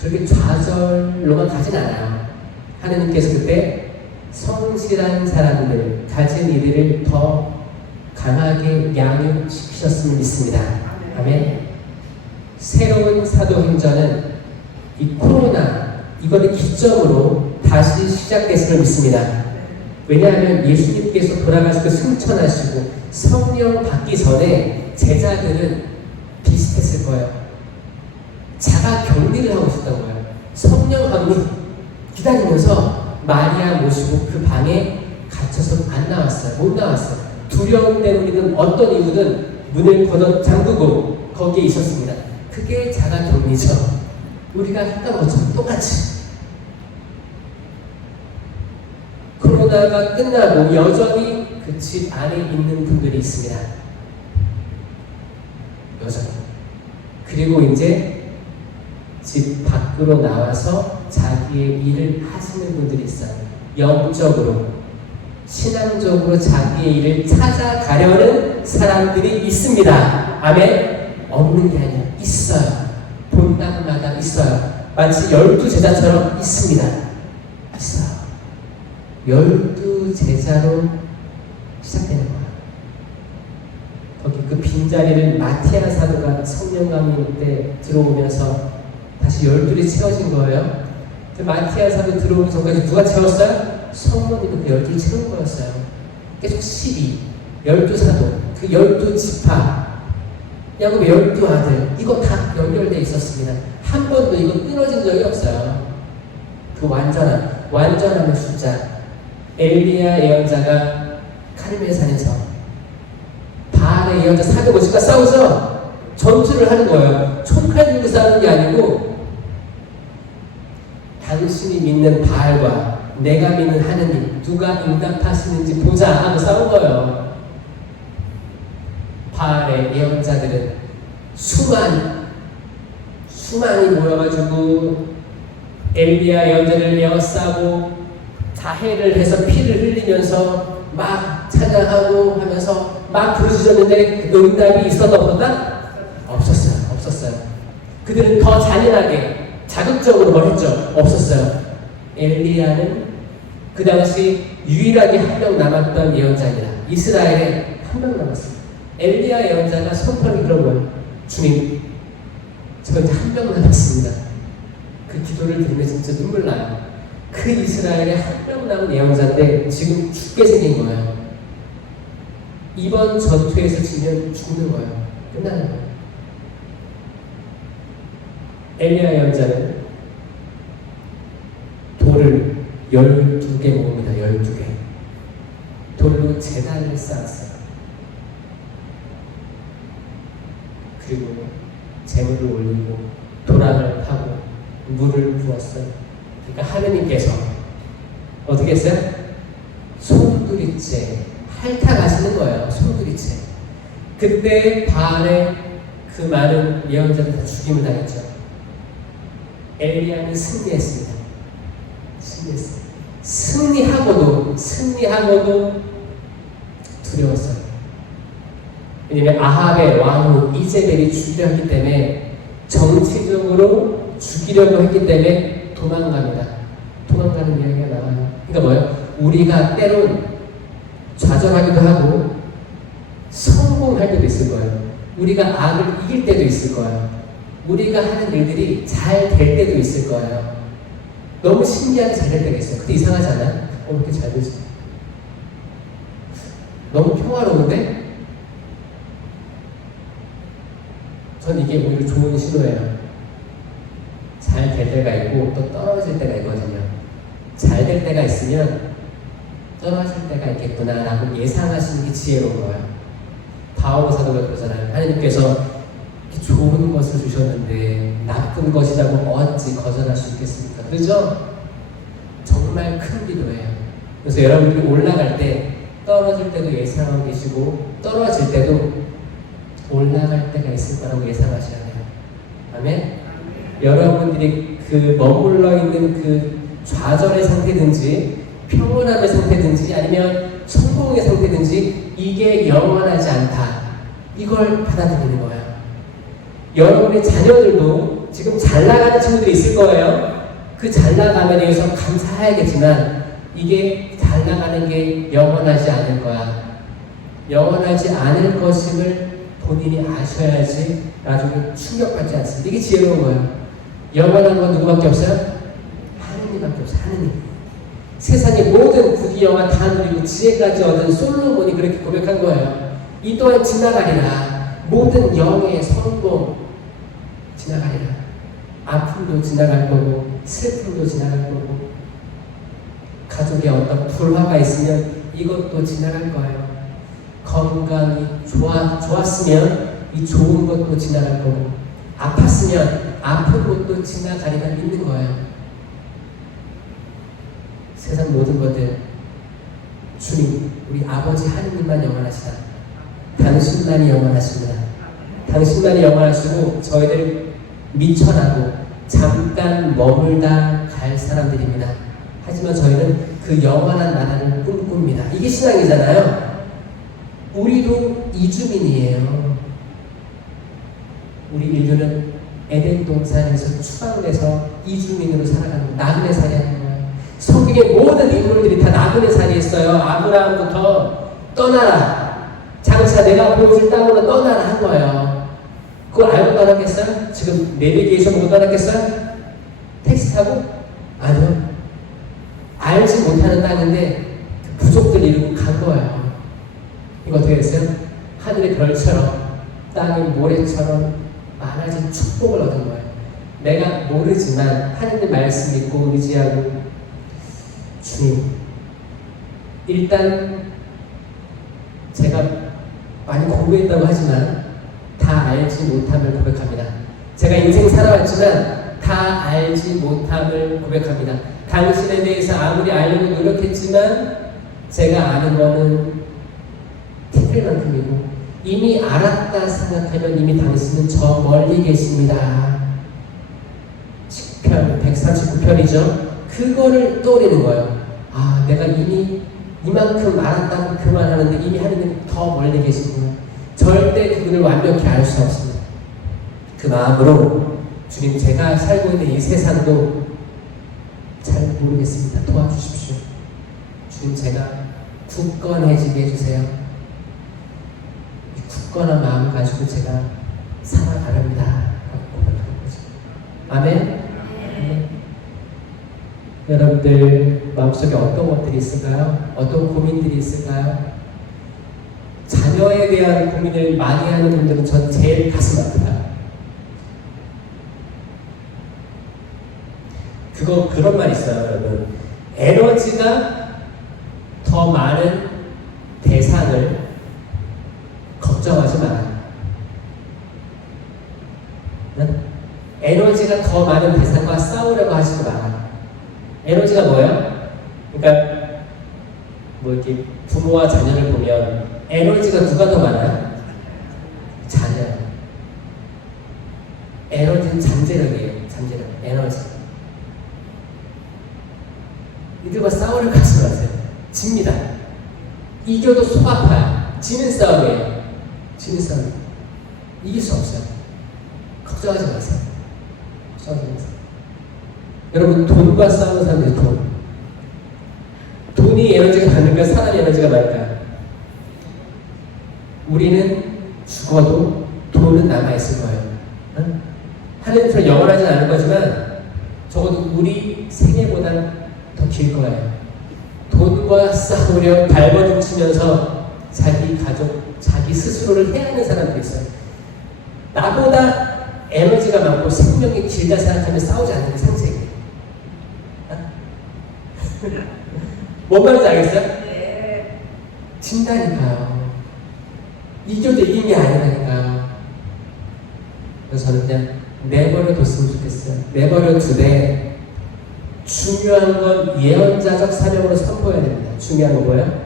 그렇게 좌절로만 가진 않아요. 하느님께서 그때 성실한 사람들, 가진 이들을 더 강하게 양육시키셨음을 믿습니다. 아멘. 새로운 사도행전은 이 코로나 이거를 기점으로 다시 시작됐음을 믿습니다. 왜냐하면 예수님께서 돌아가시고 승천하시고 성령 받기 전에 제자들은 비슷했을 거예요. 자가 격리를 하고 있었던 거예요. 성령 격리 기다리면서 마리아 모시고 그 방에 갇혀서 안 나왔어요. 못 나왔어요. 두려움 때문이든 어떤 이유든 문을 걷어 잠그고 거기에 있었습니다. 그게 자가 격리죠. 우리가 했던 것처럼 똑같이 코로나가 끝나고 여전히 그 집 안에 있는 분들이 있습니다. 여전히. 그리고 이제 집 밖으로 나와서 자기의 일을 하시는 분들이 있어요. 영적으로, 신앙적으로 자기의 일을 찾아가려는 사람들이 있습니다. 아멘? 없는 게 아니라 있어요. 본당마다 있어요. 마치 12제자처럼 있습니다. 있어요. 12제자로 시작되는 거예요. 거기 그 빈자리를 마티아 사도가 성령 강림 때 들어오면서 다시 12이 채워진 거예요. 마티아 사도 들어오기 전까지 누가 채웠어요? 성모님이 그 12를 채운 거였어요. 계속 12, 12사도, 그 12지파, 야곱의 12아들, 이거 다 연결되어 있었습니다. 한 번도 이거 끊어진 적이 없어요. 그 완전함의 숫자. 엘리야 예언자가 카르멜산에서 바알의 예언자 450과 싸우죠? 전투를 하는 거예요. 총칼 들고 싸우는 게 아니고 당신이 믿는 바알과 내가 믿는 하느님 누가 응답하시는지 보자 하고 싸운 거예요. 바알의 예언자들은 수많이 모여가지고 엘리야 예언자를 에워싸고 자해를 해서 피를 흘리면서 막 찬양하고 하면서 막 부르짖었는데 응답이 있었다 없었다? 없었어요. 그들은 더 잔인하게 자극적으로 뭘 했죠? 없었어요. 엘리야는 그 당시 유일하게 한 명 남았던 예언자입니다. 이스라엘에 한 명 남았습니다. 엘리야 예언자가 선포하기 그런 거예요. 주님, 저 이제 한 명 남았습니다. 그 기도를 들으면 진짜 눈물 나요. 그 이스라엘에 한 명 남은 예언자인데 지금 죽게 생긴 거예요. 이번 전투에서 지면 죽는 거예요. 끝나는 거예요. 엘리야 예언자는 돌을 12개 모읍니다. 12개. 돌로 제단을 쌓았어요. 그리고 재물을 올리고 도랑을 파고 물을 부었어요. 그러니까 하느님께서 어떻게 했어요? 송두리째 핥아가시는 거예요. 송두리째. 그때 바알의 그 많은 예언자들 다 죽임을 당했죠. 엘리야는 승리했습니다. 승리하고도 두려웠어요. 왜냐면 아합의 왕후 이제벨이 죽이려 했기 때문에 정치적으로 죽이려고 했기 때문에 도망가는 이야기가 나와요. 그러니까 뭐예요? 우리가 때론 좌절하기도 하고 성공할 때도 있을 거예요. 우리가 악을 이길 때도 있을 거예요. 우리가 하는 일들이 잘 될 때도 있을 거예요. 너무 신기하게 잘 될 때가 있어요. 근데 이상하지 않아요? 이렇게 잘 되지? 너무 평화로운데? 전 이게 오히려 좋은 신호예요. 잘 될 때가 있고 또 떨어질 때가 있거든요. 잘 될 때가 있으면 떨어질 때가 있겠구나 라고 예상하시는 게 지혜로운 거예요. 바오 사도가 그러잖아요. 하나님께서 좋은 것을 주셨는데 나쁜 것이라고 어찌 거절할 수 있겠습니까? 그렇죠? 정말 큰 기도예요. 그래서 여러분들이 올라갈 때 떨어질 때도 예상하고 계시고 떨어질 때도 올라갈 때가 있을 거라고 예상하셔야 돼요. 아멘? 여러분들이 그 머물러 있는 그 좌절의 상태든지 평온함의 상태든지 아니면 성공의 상태든지 이게 영원하지 않다. 이걸 받아들이는 거예요. 여러분의 자녀들도 지금 잘 나가는 친구들이 있을 거예요. 그 잘 나감에 대해서 감사해야겠지만 이게 잘 나가는 게 영원하지 않을 거야. 영원하지 않을 것임을 본인이 아셔야지 나중에 충격받지 않습니다. 이게 지혜로운 거예요. 영원한 건 누구밖에 없어요? 하느님밖에 없어요. 하느님. 세상의 모든 부귀영화 다 누리고 지혜까지 얻은 솔로몬이 그렇게 고백한 거예요. 이 또한 지나가리라. 모든 영의 성공 지나가리라. 아픔도 지나갈 거고 슬픔도 지나갈 거고 가족에 어떤 불화가 있으면 이것도 지나갈 거예요. 건강이 좋았으면 이 좋은 것도 지나갈 거고 아팠으면 아픈 것도 지나가리라 믿는 거예요. 세상 모든 것들 주님 우리 아버지 하느님만 영원하시다. 당신만이 영원하십니다. 당신만이 영원하시고 저희들 미천하고 잠깐 머물다 갈 사람들입니다. 하지만 저희는 그 영원한 나라를 꿈꿉니다. 이게 신앙이잖아요. 우리도 이주민이에요. 우리 인류는 에덴 동산에서 추방돼서 이주민으로 살아가는 나그네 살이하는 거예요. 성경의 모든 인물들이 다 나그네 살이했어요. 아브라함부터 떠나라. 장차 내가 보여줄 땅으로 떠나라 한 거예요. 그걸 알고 떠났겠어요? 지금 내비게이션 보고 떠났겠어요? 택시 타고? 아니요. 알지 못하는 땅인데 그 부족들 이루고 간 거예요. 이거 어떻게 됐어요? 하늘의 별처럼 땅의 모래처럼 많아진 축복을 얻은 거예요. 내가 모르지만 하느님 말씀 믿고 의지하고 주님, 일단 제가 많이 공부했다고 하지만 다 알지 못함을 고백합니다. 제가 인생 살아왔지만 다 알지 못함을 고백합니다. 당신에 대해서 아무리 알려고 노력했지만 제가 아는 거는 티끌만큼이고 이미 알았다 생각하면 이미 당신은 저 멀리 계십니다. 시편 139편이죠. 그거를 떠올리는 거예요. 아, 내가 이미 이만큼 알았다고 그만하는데 이미 하느님 더 멀리 계시구나. 절대 그분을 완벽히 알 수 없습니다. 그 마음으로 주님, 제가 살고 있는 이 세상도 잘 모르겠습니다. 도와주십시오. 주님, 제가 굳건해지게 해주세요. 이 굳건한 마음 가지고 제가 살아가렵니다. 라고 고백하는 거죠. 아멘? 네. 여러분들 마음속에 어떤 것들이 있을까요? 어떤 고민들이 있을까요? 자녀에 대한 고민을 많이 하는 분들은 전 제일 가슴 아프다. 그런 말 있어요, 여러분. 에너지가 더 많은 대상을 걱정하지 마라. 응? 에너지가 더 많은 대상과 싸우려고 하지도 마라. 에너지가 뭐예요? 그러니까 뭐 이렇게 부모와 자녀를 보면 에너지가 누가 더 많아요? 자녀. 에너지는 잠재력이에요. 잠재력. 에너지. 이들과 싸우려고 하지 마세요. 집니다. 이겨도 속 아파요. 지는 싸움이에요. 지는 싸움. 이길 수 없어요. 걱정하지 마세요. 걱정하지 마세요. 여러분, 돈과 싸우는 사람들이 돈이 에너지가 많을까? 사람이 에너지가 많을까? 우리는 죽어도 돈은 남아있을 거예요. 응? 하나님처럼 영원하지 않을 거지만 적어도 우리 생애보다 더 길 거예요. 돈과 싸우려 발버둥치면서 자기 가족, 자기 스스로를 해하는 사람들이 있어요. 나보다 에너지가 많고 생명이 길다 생각하면 싸우지 않는 게 상책이에요. 뭔 말인지 알겠어요? 네. 진다니까요. 이겨도 이긴 게 아니라니까요. 그래서 저는 그냥 내버려 뒀으면 좋겠어요. 내버려 두되 중요한 건 예언자적 사명으로 선포해야 됩니다. 중요한 건 뭐예요?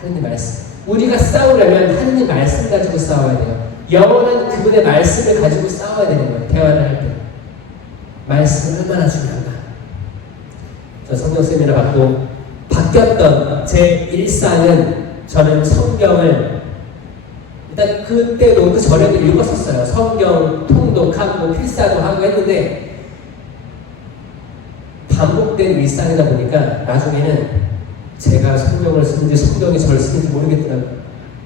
하느님 말씀. 우리가 싸우려면 하느님 말씀 가지고 싸워야 돼요. 영원한 그분의 말씀을 가지고 싸워야 되는 거예요. 대화를 할 때. 말씀은 얼마나 중요한가. 저 성경 세미나 받고 바뀌었던 제 일상은 저는 성경을 일단 그때도 그 전에도 읽었었어요. 성경 통독하고 필사도 하고 했는데 반복된 일상이다 보니까 나중에는 제가 성경을 쓰는지 성경이 저를 쓰는지 모르겠더라고요.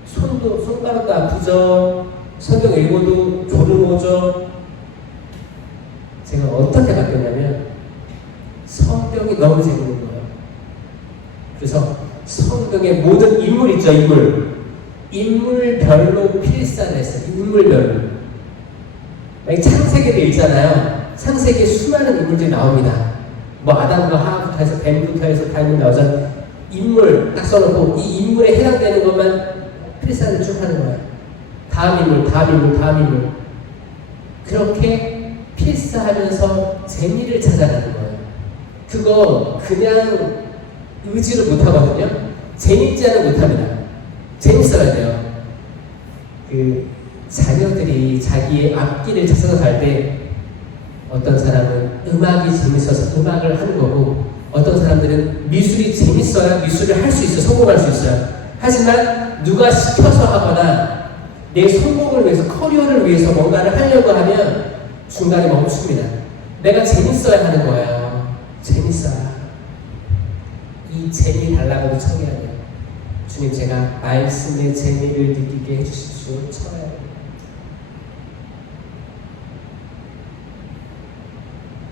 손가락도 아프죠. 성경 읽어도 졸음 오죠. 제가 어떻게 바뀌었냐면 성경이 너무 재밌는 거예요. 그래서 성경의 모든 인물 있죠, 인물별로 필사를 했어요. 인물별로. 창세기를 읽잖아요. 창세기에 수많은 인물들이 나옵니다. 뭐 아담과 하와부터 해서 뱀부터 해서 다 나오잖아요. 인물 딱 써놓고 이 인물에 해당되는 것만 필사를 쭉 하는 거예요. 다음 인물. 그렇게 필사하면서 재미를 찾아가는 거예요. 그거 그냥 의지를 못하거든요. 재밌지 않으면 못합니다. 재밌어야 돼요. 그 자녀들이 자기의 앞길을 찾아서 갈 때 어떤 사람은 음악이 재밌어서 음악을 하는 거고 어떤 사람들은 미술이 재밌어야 미술을 할 수 있어요. 성공할 수 있어요. 하지만 누가 시켜서 하거나 내 성공을 위해서 커리어를 위해서 뭔가를 하려고 하면 중간에 멈춥니다. 내가 재밌어야 하는 거예요. 재밌어야. 이 재미 달라고 청해야 돼요. 주님, 제가 말씀의 재미를 느끼게 해주십시오. 청해야 돼요.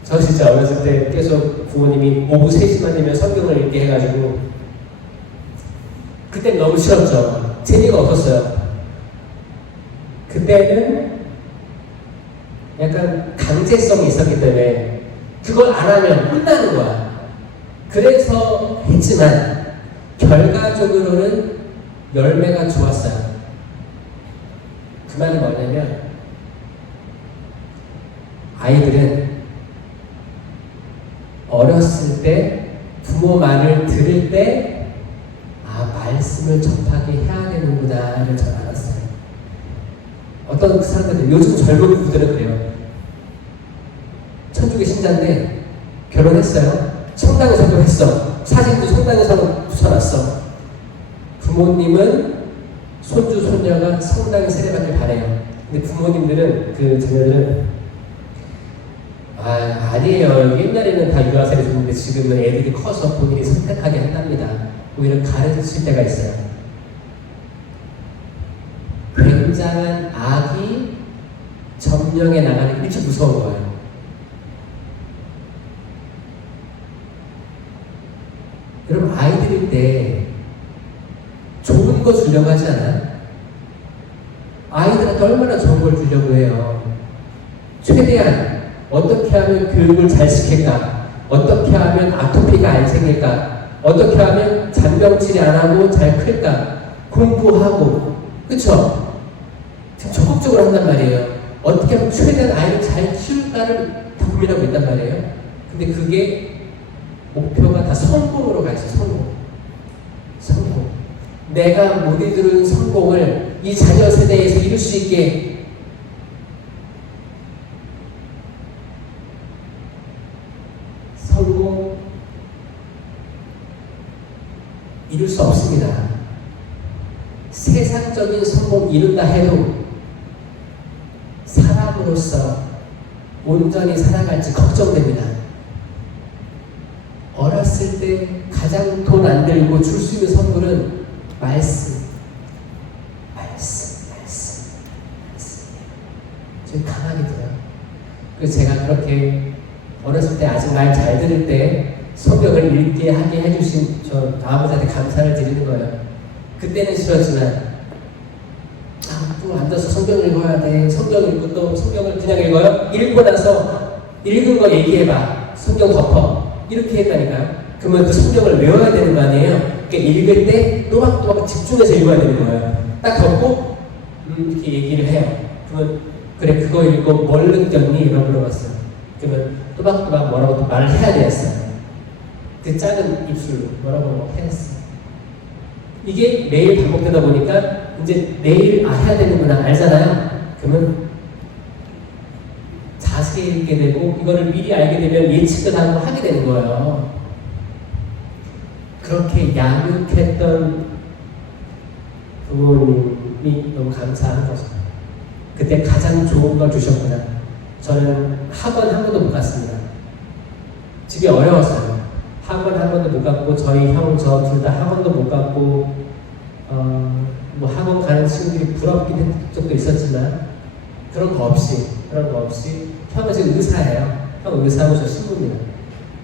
저 진짜 어렸을 때 계속 부모님이 오후 3시만 되면 성경을 읽게 해가지고 그때는 너무 싫었죠. 재미가 없었어요. 그때는 약간 강제성이 있었기 때문에 그걸 안 하면 혼나는 거야. 그래서 했지만 결과적으로는 열매가 좋았어요. 그 말은 뭐냐면 아이들은 어렸을 때 부모 말을 들을 때 말씀을 접하게 해야 되는구나를 잘 알았어요. 어떤 그 사람들, 요즘 젊은 부부들은 그래요. 천주교 신자인데 결혼했어요. 성당에서도 했어. 사진도 성당에서 붙여놨어. 부모님은 손주, 손녀가 성당에 세례받길 바래요. 근데 부모님들은, 그 자녀들은 아니에요. 옛날에는 다 유아세례 줬는데 지금은 애들이 커서 본인이 선택하게 한답니다. 오히려 가르칠 때가 있어요. 굉장한 악이 점령해 나가는 게 이렇게 무서운 거예요. 여러분, 아이들일 때 좋은 거 주려고 하지 않아요? 아이들한테 얼마나 좋은 걸 주려고 해요. 최대한 어떻게 하면 교육을 잘 시킬까? 어떻게 하면 아토피가 안 생길까? 어떻게 하면 잔병치레 안 하고 잘 클까? 공부하고, 그쵸? 지금 적극적으로 한단 말이에요. 어떻게 하면 최대한 아이를 잘 키울까를 다 고민하고 있단 말이에요. 근데 그게 목표가 다 성공으로 가 있어요. 성공. 내가 못 이루는 성공을 이 자녀 세대에서 이룰 수 있게 성공 이룰 수 없습니다. 세상적인 성공 이룬다 해도 사람으로서 온전히 살아갈지 걱정됩니다. 어렸을 때 가장 돈 안 들고 줄 수 있는 선물은 말씀. 좀 강하게 들어요. 그래서 제가 그렇게 어렸을 때 아직 말 잘 들을 때 성경을 읽게 하게 해주신 저 아버지한테 감사를 드리는 거예요. 그때는 싫었지만 또 앉아서 성경을 읽어야 돼. 성경 읽고 또 성경을 그냥 읽어요? 읽고 나서 읽은 거 얘기해봐. 성경 덮어. 이렇게 했다니까요. 그러면 그 성경을 외워야 되는 거 아니에요? 그러니까 읽을 때 또박또박 집중해서 읽어야 되는 거예요. 딱 덮고 이렇게 얘기를 해요. 그러면 그래 그거 읽고 뭘 느꼈니? 이라고 물어봤어요. 그러면 또박또박 뭐라고 말을 해야 되었어요. 그 작은 입술로 뭐라고 했어. 이게 매일 반복되다 보니까 이제 내일 해야 되는구나 알잖아요. 그러면 자세히 읽게 되고 이거를 미리 알게 되면 예측을 하고 하게 되는 거예요. 그렇게 양육했던 부모님이 너무 감사한 거죠. 그때 가장 좋은 걸 주셨구나. 저는 학원 한 번도 못 갔습니다. 집이 어려웠어요. 학원 한 번도 못 갔고 저희 형 저 둘 다 학원도 못 갔고 뭐 학원 가는 친구들이 부럽긴 한 적도 있었지만 그런 거 없이 형은 지금 의사예요. 형 의사고 저 신부입니다.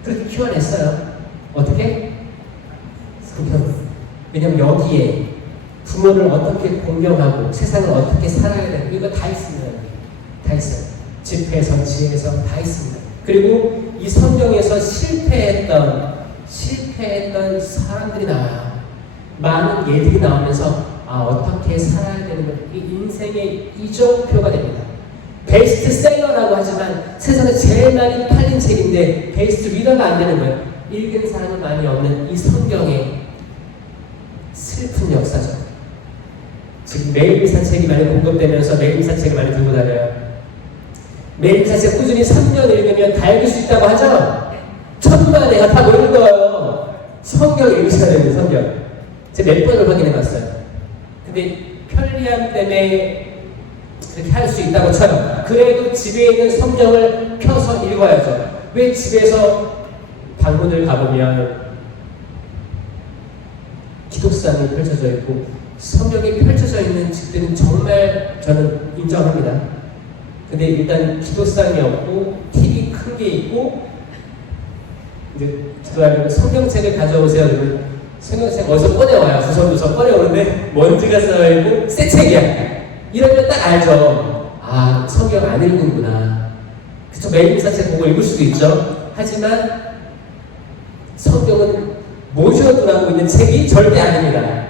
그렇게 키워냈어요. 어떻게? 왜냐면 여기에 부모를 어떻게 공경하고 세상을 어떻게 살아야 되고 이거 다 있습니다. 다 있어요. 집회에서 지혜에서 다 있습니다. 그리고 이 성경에서 실패했던 사람들이 나와요. 많은 예들이 나오면서 어떻게 살아야 되는 것, 이 인생의 이정표가 됩니다. 베스트셀러라고 하지만 세상에 제일 많이 팔린 책인데 베스트 리더가 안 되는 거예요. 읽은 사람은 많이 없는 이 성경의 슬픈 역사죠. 지금 매일미사 책이 많이 공급되면서 매일미사 책을 많이 들고 다녀요. 매일미사 책 꾸준히 3년 읽으면 다 읽을 수 있다고 하죠? 천만 내가 다 못 읽어요. 성경 읽으셔야 됩니다. 성경. 제가 몇 번을 확인해 봤어요. 근데 편리함 때문에 그렇게 할 수 있다고 쳐요. 그래도 집에 있는 성경을 펴서 읽어야죠. 왜 집에서 방문을 가보면 기독상이 펼쳐져 있고 성경이 펼쳐져 있는 집들은 정말 저는 인정합니다. 근데 일단 기독상이 없고 TV 큰 게 있고 이제 저도 알고 성경책을 가져오세요. 그러면 성경책 어디서 꺼내와요. 주섬주섬 꺼내오는데 먼지가 쌓여있고 새 책이야. 이러면 딱 알죠. 아, 성경 안 읽는구나. 그쵸, 매일사책 보고 읽을 수도 있죠. 하지만 성경은 모셔두라고 있는 책이 절대 아닙니다.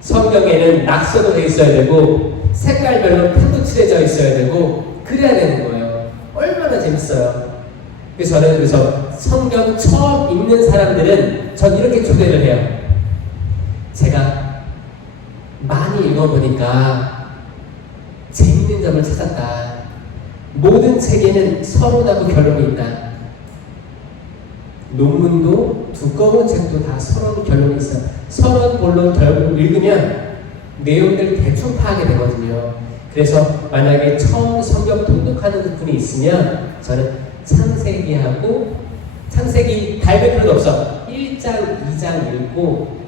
성경에는 낙서도 돼 있어야 되고 색깔별로 펜도 칠해져 있어야 되고 그래야 되는 거예요. 얼마나 재밌어요. 그래서 저는 성경 처음 읽는 사람들은 전 이렇게 초대를 해요. 제가 많이 읽어보니까 재밌는 점을 찾았다. 모든 책에는 서론하고 결론이 있다. 논문도 두꺼운 책도 다 서론 결론이 있어요. 서론, 본론, 결론 읽으면 내용들 대충 파악이 되거든요. 그래서 만약에 처음 성경 통독하는 분이 있으면 저는 창세기 밟을 필요도 없어. 1장, 2장 읽고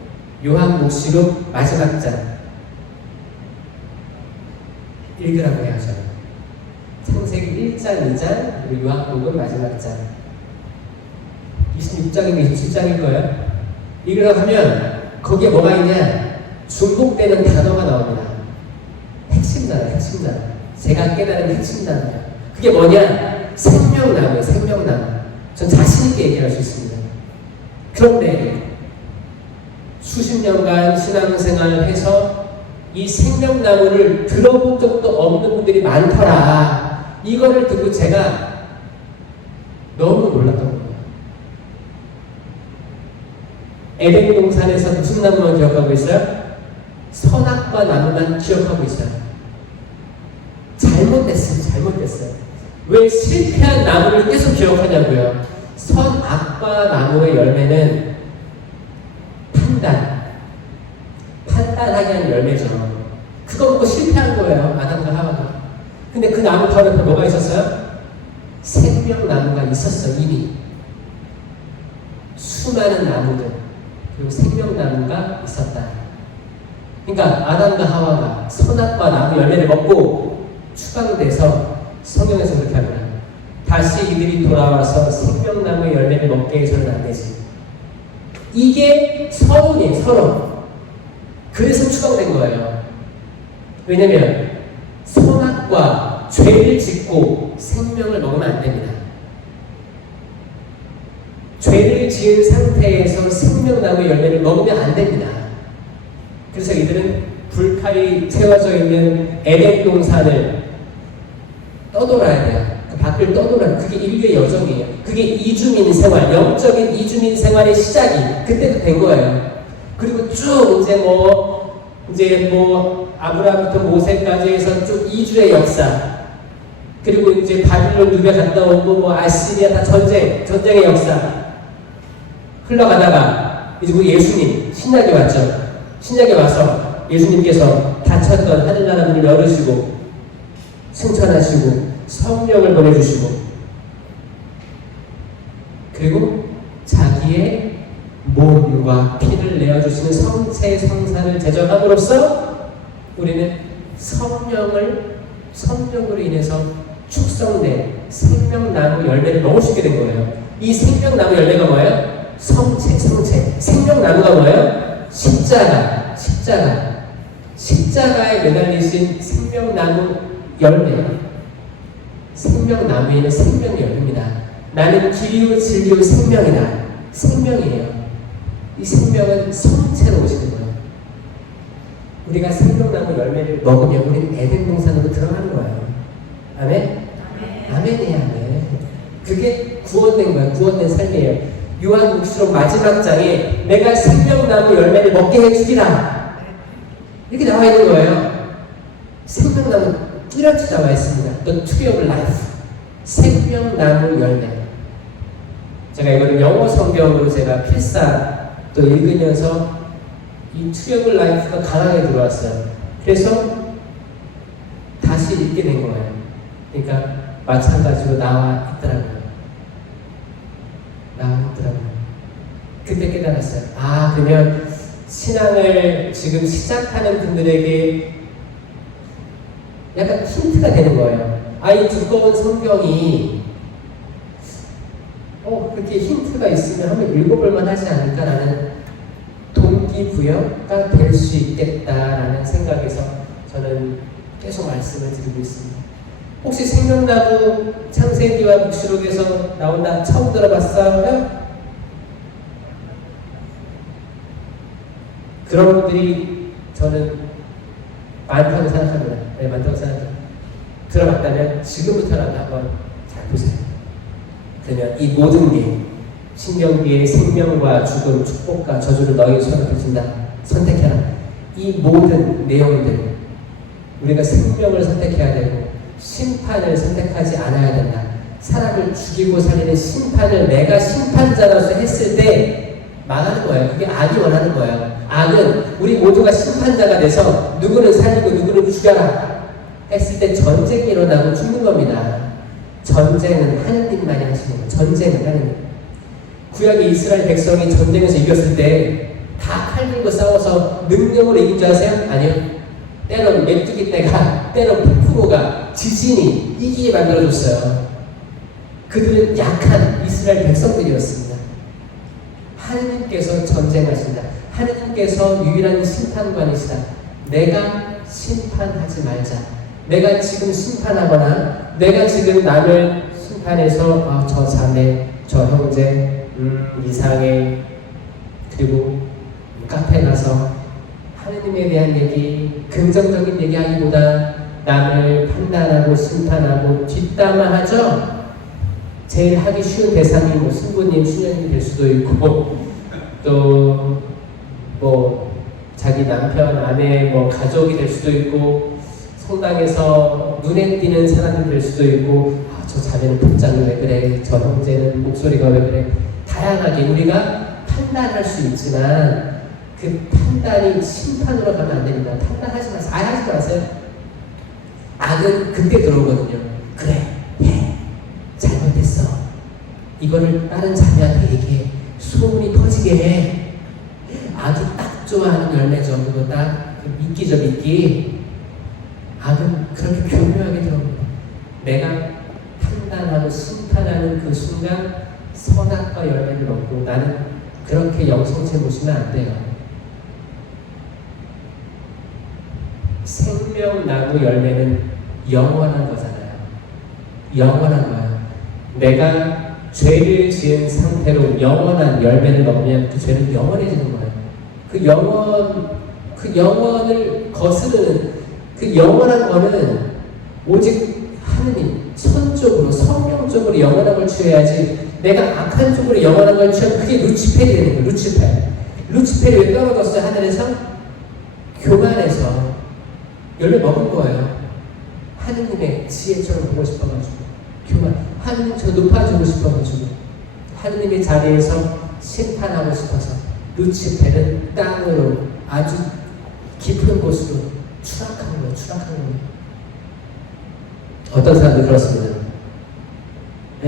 요한복시록 마지막 장 읽으라고 해요. 저는 창세기 1장, 2장 그리고 요한복음 마지막 장 26장인가 27장일 거예요. 읽으라고 하면 거기에 뭐가 있냐? 중복되는 단어가 나옵니다. 핵심 단어. 제가 깨달은 핵심 단어예요. 그게 뭐냐? 생명나무예요. 생명나무. 전 자신있게 얘기할 수 있습니다. 그런데 수십 년간 신앙생활을 해서 이 생명나무를 들어본 적도 없는 분들이 많더라. 이거를 듣고 제가 너무 놀랐던 거예요. 에덴 동산에서 무슨 나무만 기억하고 있어요? 선악과 나무만 기억하고 있어요. 잘못됐어요. 왜 실패한 나무를 계속 기억하냐고요. 선악과 나무의 열매는 판단하게 하는 열매죠. 그거 먹고 실패한 거예요. 아담과 하와가. 근데 그 나무 바로 옆에 뭐가 있었어요? 생명나무가 있었어. 이미 수많은 나무들 그리고 생명나무가 있었다. 그러니까 아담과 하와가 선악과 나무 열매를 먹고 추방돼서 성경에서 그렇게 합니다. 다시 이들이 돌아와서 생명나무의 열매를 먹게 해서는 안 되지. 이게 서론이에요. 서론. 그래서 추방된 거예요. 왜냐면 선악과 죄를 짓고 생명을 먹으면 안 됩니다. 죄를 지은 상태에서 생명나무의 열매를 먹으면 안 됩니다. 그래서 이들은 불칼이 채워져 있는 에덴 동산을 떠돌아야 돼요. 그 밖을 떠돌아야 돼요. 그게 인류의 여정이에요. 그게 이주민 생활, 영적인 이주민 생활의 시작이 그때도 된 거예요. 그리고 쭉 이제 아브라함부터 모세까지 해서 쭉 이주의 역사. 그리고 이제 바빌론 누베 갔다 오고 아시리아 다 전쟁의 역사. 흘러가다가 이제 예수님 신약에 왔죠. 신약에 와서 예수님께서 다쳤던 하늘나라 문을 열으시고 승천하시고 성령을 보내주시고 그리고 자기의 몸과 피를 내어주시는 성체 성사를 제정함으로써 우리는 성령으로 인해서 축성된 생명나무 열매를 먹을 수 있게 된 거예요. 이 생명나무 열매가 뭐예요? 성체. 생명나무가 뭐예요? 십자가에 매달리신 생명나무 열매. 생명나무에는 생명이 열립니다. 나는 길이요 진리요 생명이다. 생명이에요. 이 생명은 성체로 오시는 거예요. 우리가 생명나무 열매를 먹으면 우리는 에덴 동산으로 들어가는 거예요. 아멘? 아멘이에요. 아멘. 그게 구원된 거예요. 구원된 삶이에요. 요한복시록 마지막 장에 내가 생명나무 열매를 먹게 해주리라 이렇게 나와 있는 거예요. 생명나무 뚜렷이 나와 있습니다. The tree of life. 생명나무 열매. 제가 이거를 영어 성경으로 제가 필사 또 읽으면서 이 tree of life가 강하게 들어왔어요. 그래서 다시 읽게 된 거예요. 그러니까 마찬가지로 나와 있더라고요. 그때 깨달았어요. 그러면 신앙을 지금 시작하는 분들에게 약간 힌트가 되는 거예요. 이 두꺼운 성경이 이렇게 힌트가 있으면 한번 읽어볼만 하지 않을까라는 동기부여가 될 수 있겠다라는 생각에서 저는 계속 말씀을 드리고 있습니다. 혹시 생명나무 창세기와 묵시록에서 나온다 처음 들어봤어요? 그런 분들이 저는 많다고 생각합니다. 네, 많다고 생각합니다. 들어봤다면 지금부터라도 한번 잘 보세요. 그러면 이 모든 게 신명기의 생명과 죽음, 축복과 저주를 너희 손에 붙인다. 선택해라. 이 모든 내용들 우리가 생명을 선택해야 되고 심판을 선택하지 않아야 된다. 사람을 죽이고 살리는 심판을 내가 심판자로서 했을 때 망하는 거예요. 그게 악이 원하는 거예요. 악은 우리 모두가 심판자가 돼서 누구는 살리고 누구는 죽여라 했을 때 전쟁이 일어나고 죽는 겁니다. 전쟁은 하느님만이 하시는 거예요. 전쟁은 하느님. 구약의 이스라엘 백성이 전쟁에서 이겼을 때 다 칼 들고 싸워서 능력으로 이긴 줄 아세요? 아니요. 때론 메뚜기 떼가, 때론 폭풍우가, 지진이 이기게 만들어줬어요. 그들은 약한 이스라엘 백성들이었습니다. 하느님께서 전쟁하신다. 하느님께서 유일한 심판관이시다. 내가 심판하지 말자. 내가 지금 심판하거나 내가 지금 남을 심판해서 저 자매, 저 형제 이상해 그리고 카페 가서 하느님에 대한 얘기, 긍정적인 얘기하기보다 남을 판단하고 심판하고 뒷담화하죠. 제일 하기 쉬운 대상이 뭐 신부님, 수녀님이 될 수도 있고 또 뭐 자기 남편, 아내, 뭐 가족이 될 수도 있고 성당에서 눈에 띄는 사람이 될 수도 있고 저 자매는 복장이 왜 그래, 저 형제는 목소리가 왜 그래, 다양하게 우리가 판단할 수 있지만 그 판단이 심판으로 가면 안 됩니다. 판단하지 마세요. 하지 마세요. 악은 그때 들어오거든요. 그래, 해, 잘못했어. 이거를 다른 자녀한테 얘기해. 소문이 퍼지게 해. 악이 딱 좋아하는 열매죠. 그거 딱 미끼죠, 미끼. 악은 그렇게 교묘하게 들어옵니다. 내가 판단하고 심판하는 그 순간 선악과 열매를 얻고 나는 그렇게 영성체 보시면 안 돼요. 생명나무 열매는 영원한 거잖아요. 영원한 거야. 내가 죄를 지은 상태로 영원한 열매를 먹으면 그 죄는 영원해지는 거예요. 그 영원을 거스르는 그 영원한 거는 오직 하느님, 선적으로, 성령적으로 영원한 걸 취해야지 내가 악한 쪽으로 영원한 걸 취하면 그게 루치펠이 되는 거예요. 루치펠이 왜 떨어졌어요? 하늘에서? 교만해서 열매 먹은 거예요. 하느님의 지혜처럼 보고 싶어가지고 교만, 하느님 저 높아지고 싶어가지고 하느님의 자리에서 심판하고 싶어서 루치펠은 땅으로 아주 깊은 곳으로 추락한 거예요. 어떤 사람들 그렇습니다.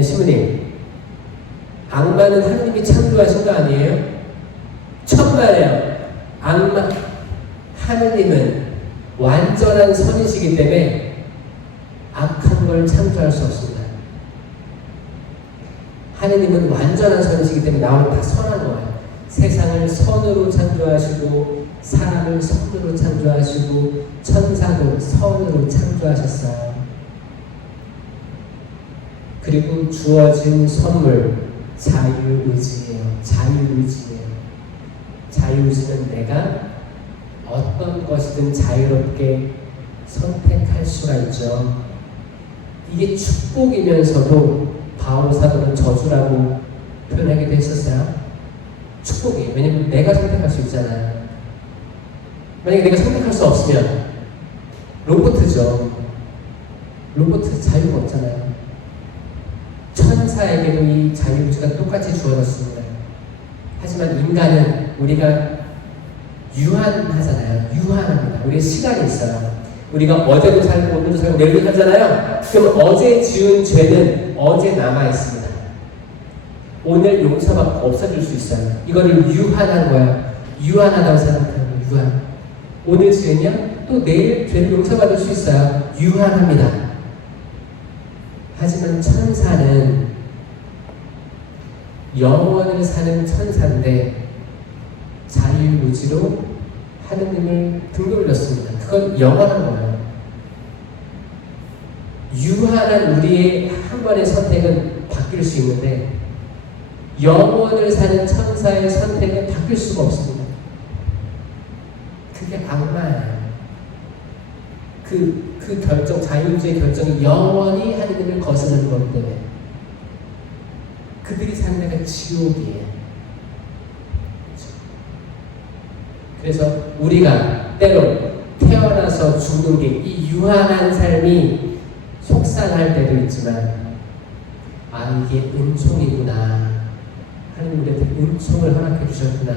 신부님, 악마는 하느님이 창조하신 거 아니에요? 천만에요. 악마, 하느님은 완전한 선이시기 때문에 악한 걸 창조할 수 없습니다. 하느님은 완전한 선이시기 때문에 나오는 다 선한 거예요. 세상을 선으로 창조하시고 사람을 선으로 창조하시고 천사도 선으로 창조하셨어요. 그리고 주어진 선물 자유의지예요. 자유의지는 내가 어떤 것이든 자유롭게 선택할 수가 있죠. 이게 축복이면서도 바오 사도는 저주라고 표현하기도 했었어요. 축복이. 왜냐면 내가 선택할 수 있잖아요. 만약에 내가 선택할 수 없으면 로봇이죠. 로봇 자유가 없잖아요. 천사에게도 이 자유의지가 똑같이 주어졌습니다. 하지만 인간은 우리가 유한하잖아요. 유한합니다. 우리의 시간이 있어요. 우리가 어제도 살고 오늘도 살고 내일도 살잖아요. 그럼 어제 지은 죄는 어제 남아있습니다. 오늘 용서받고 없어질 수 있어요. 이거를 유한한 거야. 유한하다고 생각하는 거예요. 유한. 오늘 지으면 또 내일 죄를 용서받을 수 있어요. 유한합니다. 하지만 천사는 영원을 사는 천사인데 자유의지로 하느님을 등돌렸습니다. 그건 영원한 거예요. 유한한 우리의 한 번의 선택은 바뀔 수 있는데 영원을 사는 천사의 선택은 바뀔 수가 없습니다. 그게 악마예요. 그 결정, 자유의지의 결정이 영원히 하느님을 거스르는 것 때문에 그들이 사는 데가 지옥이에요. 그래서 우리가 때로 태어나서 죽는 게 이 유한한 삶이 속상할 때도 있지만 이게 은총이구나. 하나님 우리한테 은총을 허락해 주셨구나.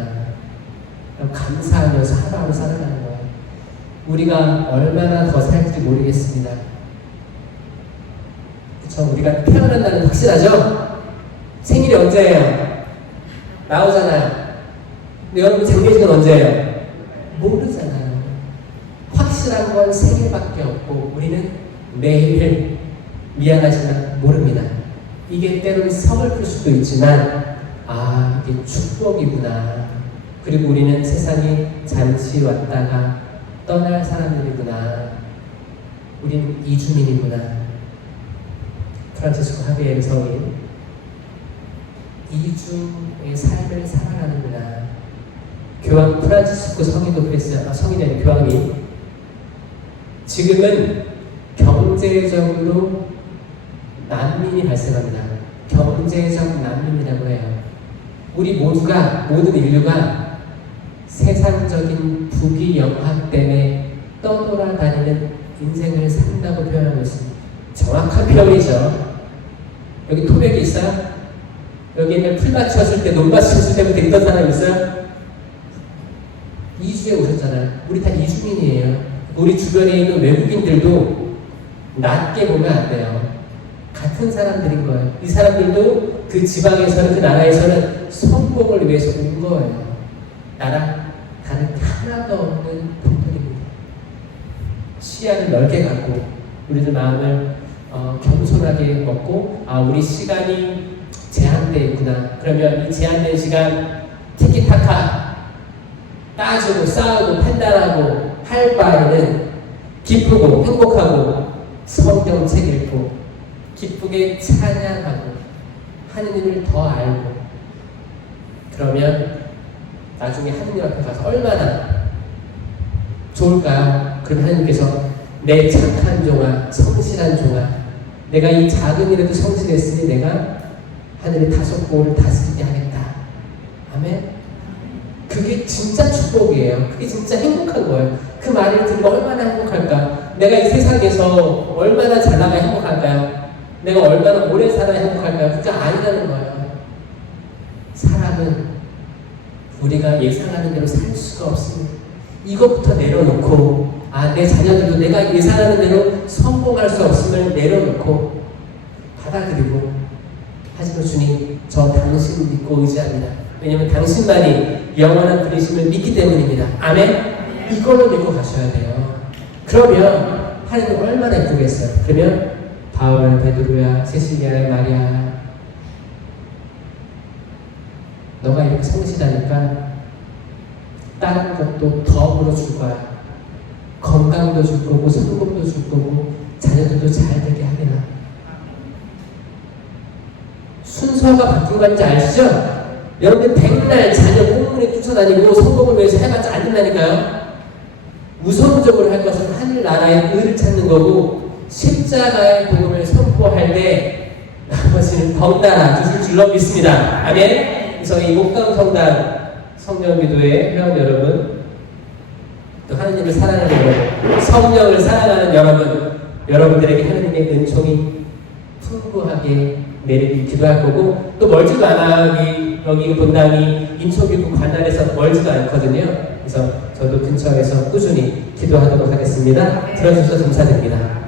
감사하면서 하루하루 살아가는 거예요. 우리가 얼마나 더 살지 모르겠습니다. 그쵸? 우리가 태어난다는 확실하죠? 생일이 언제예요? 나오잖아요. 근데 여러분 장례식은 언제예요? 모르잖아요. 확실한 건 생일밖에 없고 우리는 매일 미안하지만 모릅니다. 이게 때로는 서글플 수도 있지만 이게 축복이구나. 그리고 우리는 세상에 잠시 왔다가 떠날 사람들이구나. 우리는 이주민이구나. 프란치스코 하비에르 성인 이주의 삶을 살아가는구나. 교황 프란치스코 성인도 그랬어요. 성인이 아니라 교황이 지금은 경제적으로 난민이 발생합니다. 경제적 난민이라고 해요. 우리 모든 인류가 세상적인 부귀영화 때문에 떠돌아다니는 인생을 산다고 표현하고 있습니다. 정확한 표현이죠. 여기 토백이 있어요? 여기는 풀밭 쳤을 때, 논밭 쳤을 때부터 있던 사람 있어요? 이주에 오셨잖아요. 우리 다 이주민이에요. 우리 주변에 있는 외국인들도 낮게 보면 안 돼요. 같은 사람들인 거예요. 이 사람들도 그 지방에서는, 그 나라에서는 성공을 위해서 온 거예요. 나랑 다른 게 하나도 없는 분들입니다. 시야를 넓게 갖고 우리들 마음을 겸손하게 먹고 우리 시간이 제한되어 있구나. 그러면 이 제한된 시간 티키타카 따지고 싸우고 판단하고 할 바에는 기쁘고 행복하고 성경책 읽고 기쁘게 찬양하고 하느님을 더 알고 그러면 나중에 하느님 앞에 가서 얼마나 좋을까요? 그럼 하느님께서 내 착한 종아, 성실한 종아, 내가 이 작은 일에도 성실했으니 내가 하늘의 5곳을 다스리게 하겠다. 아멘? 그게 진짜 축복이에요. 그게 진짜 행복한 거예요. 그 말을 듣고 얼마나 행복할까? 내가 이 세상에서 얼마나 잘 나가야 행복할까요? 내가 얼마나 오래 살아야 행복할까요? 그게 아니라는 거예요. 사람은 우리가 예상하는 대로 살 수가 없습니다. 이것부터 내려놓고 내 자녀들도 내가 예상하는 대로 성공할 수 없음을 내려놓고 받아들이고 하지만 주님 저 당신 믿고 의지합니다. 왜냐하면 당신만이 영원한 분이심을 믿기 때문입니다. 아멘? 이걸로 믿고 가셔야 돼요. 그러면 하나님 얼마나 예쁘겠어요. 그러면 바울, 베드로야, 세실리아, 마리아 너가 이렇게 성실하니까 다른 것도 더불어 줄 거야. 건강도 줄 거고 성공도 줄 거고 자녀들도 잘 되게 하리라. 순서가 바뀐 건지 아시죠? 여러분들 백날 자녀 공문에 쫓아다니고 성공을 위해서 해봤자 안 된다니까요. 우선적으로 할 것은 하늘나라의 의를 찾는 거고 십자가의 복음을 선포할 때 나머지는 덩달아 주실 줄로 믿습니다. 아멘. 그래서 이 목감 성당 성령기도회 회원 여러분, 또 하느님을 사랑하는 여러분, 성령을 사랑하는 여러분, 여러분들에게 하느님의 은총이 풍부하게 내리길 기도할 거고, 또 멀지도 않아. 여기 본당이 인천교구 관할에서 멀지도 않거든요. 그래서 저도 근처에서 꾸준히 기도하도록 하겠습니다. 들어주셔서 감사드립니다.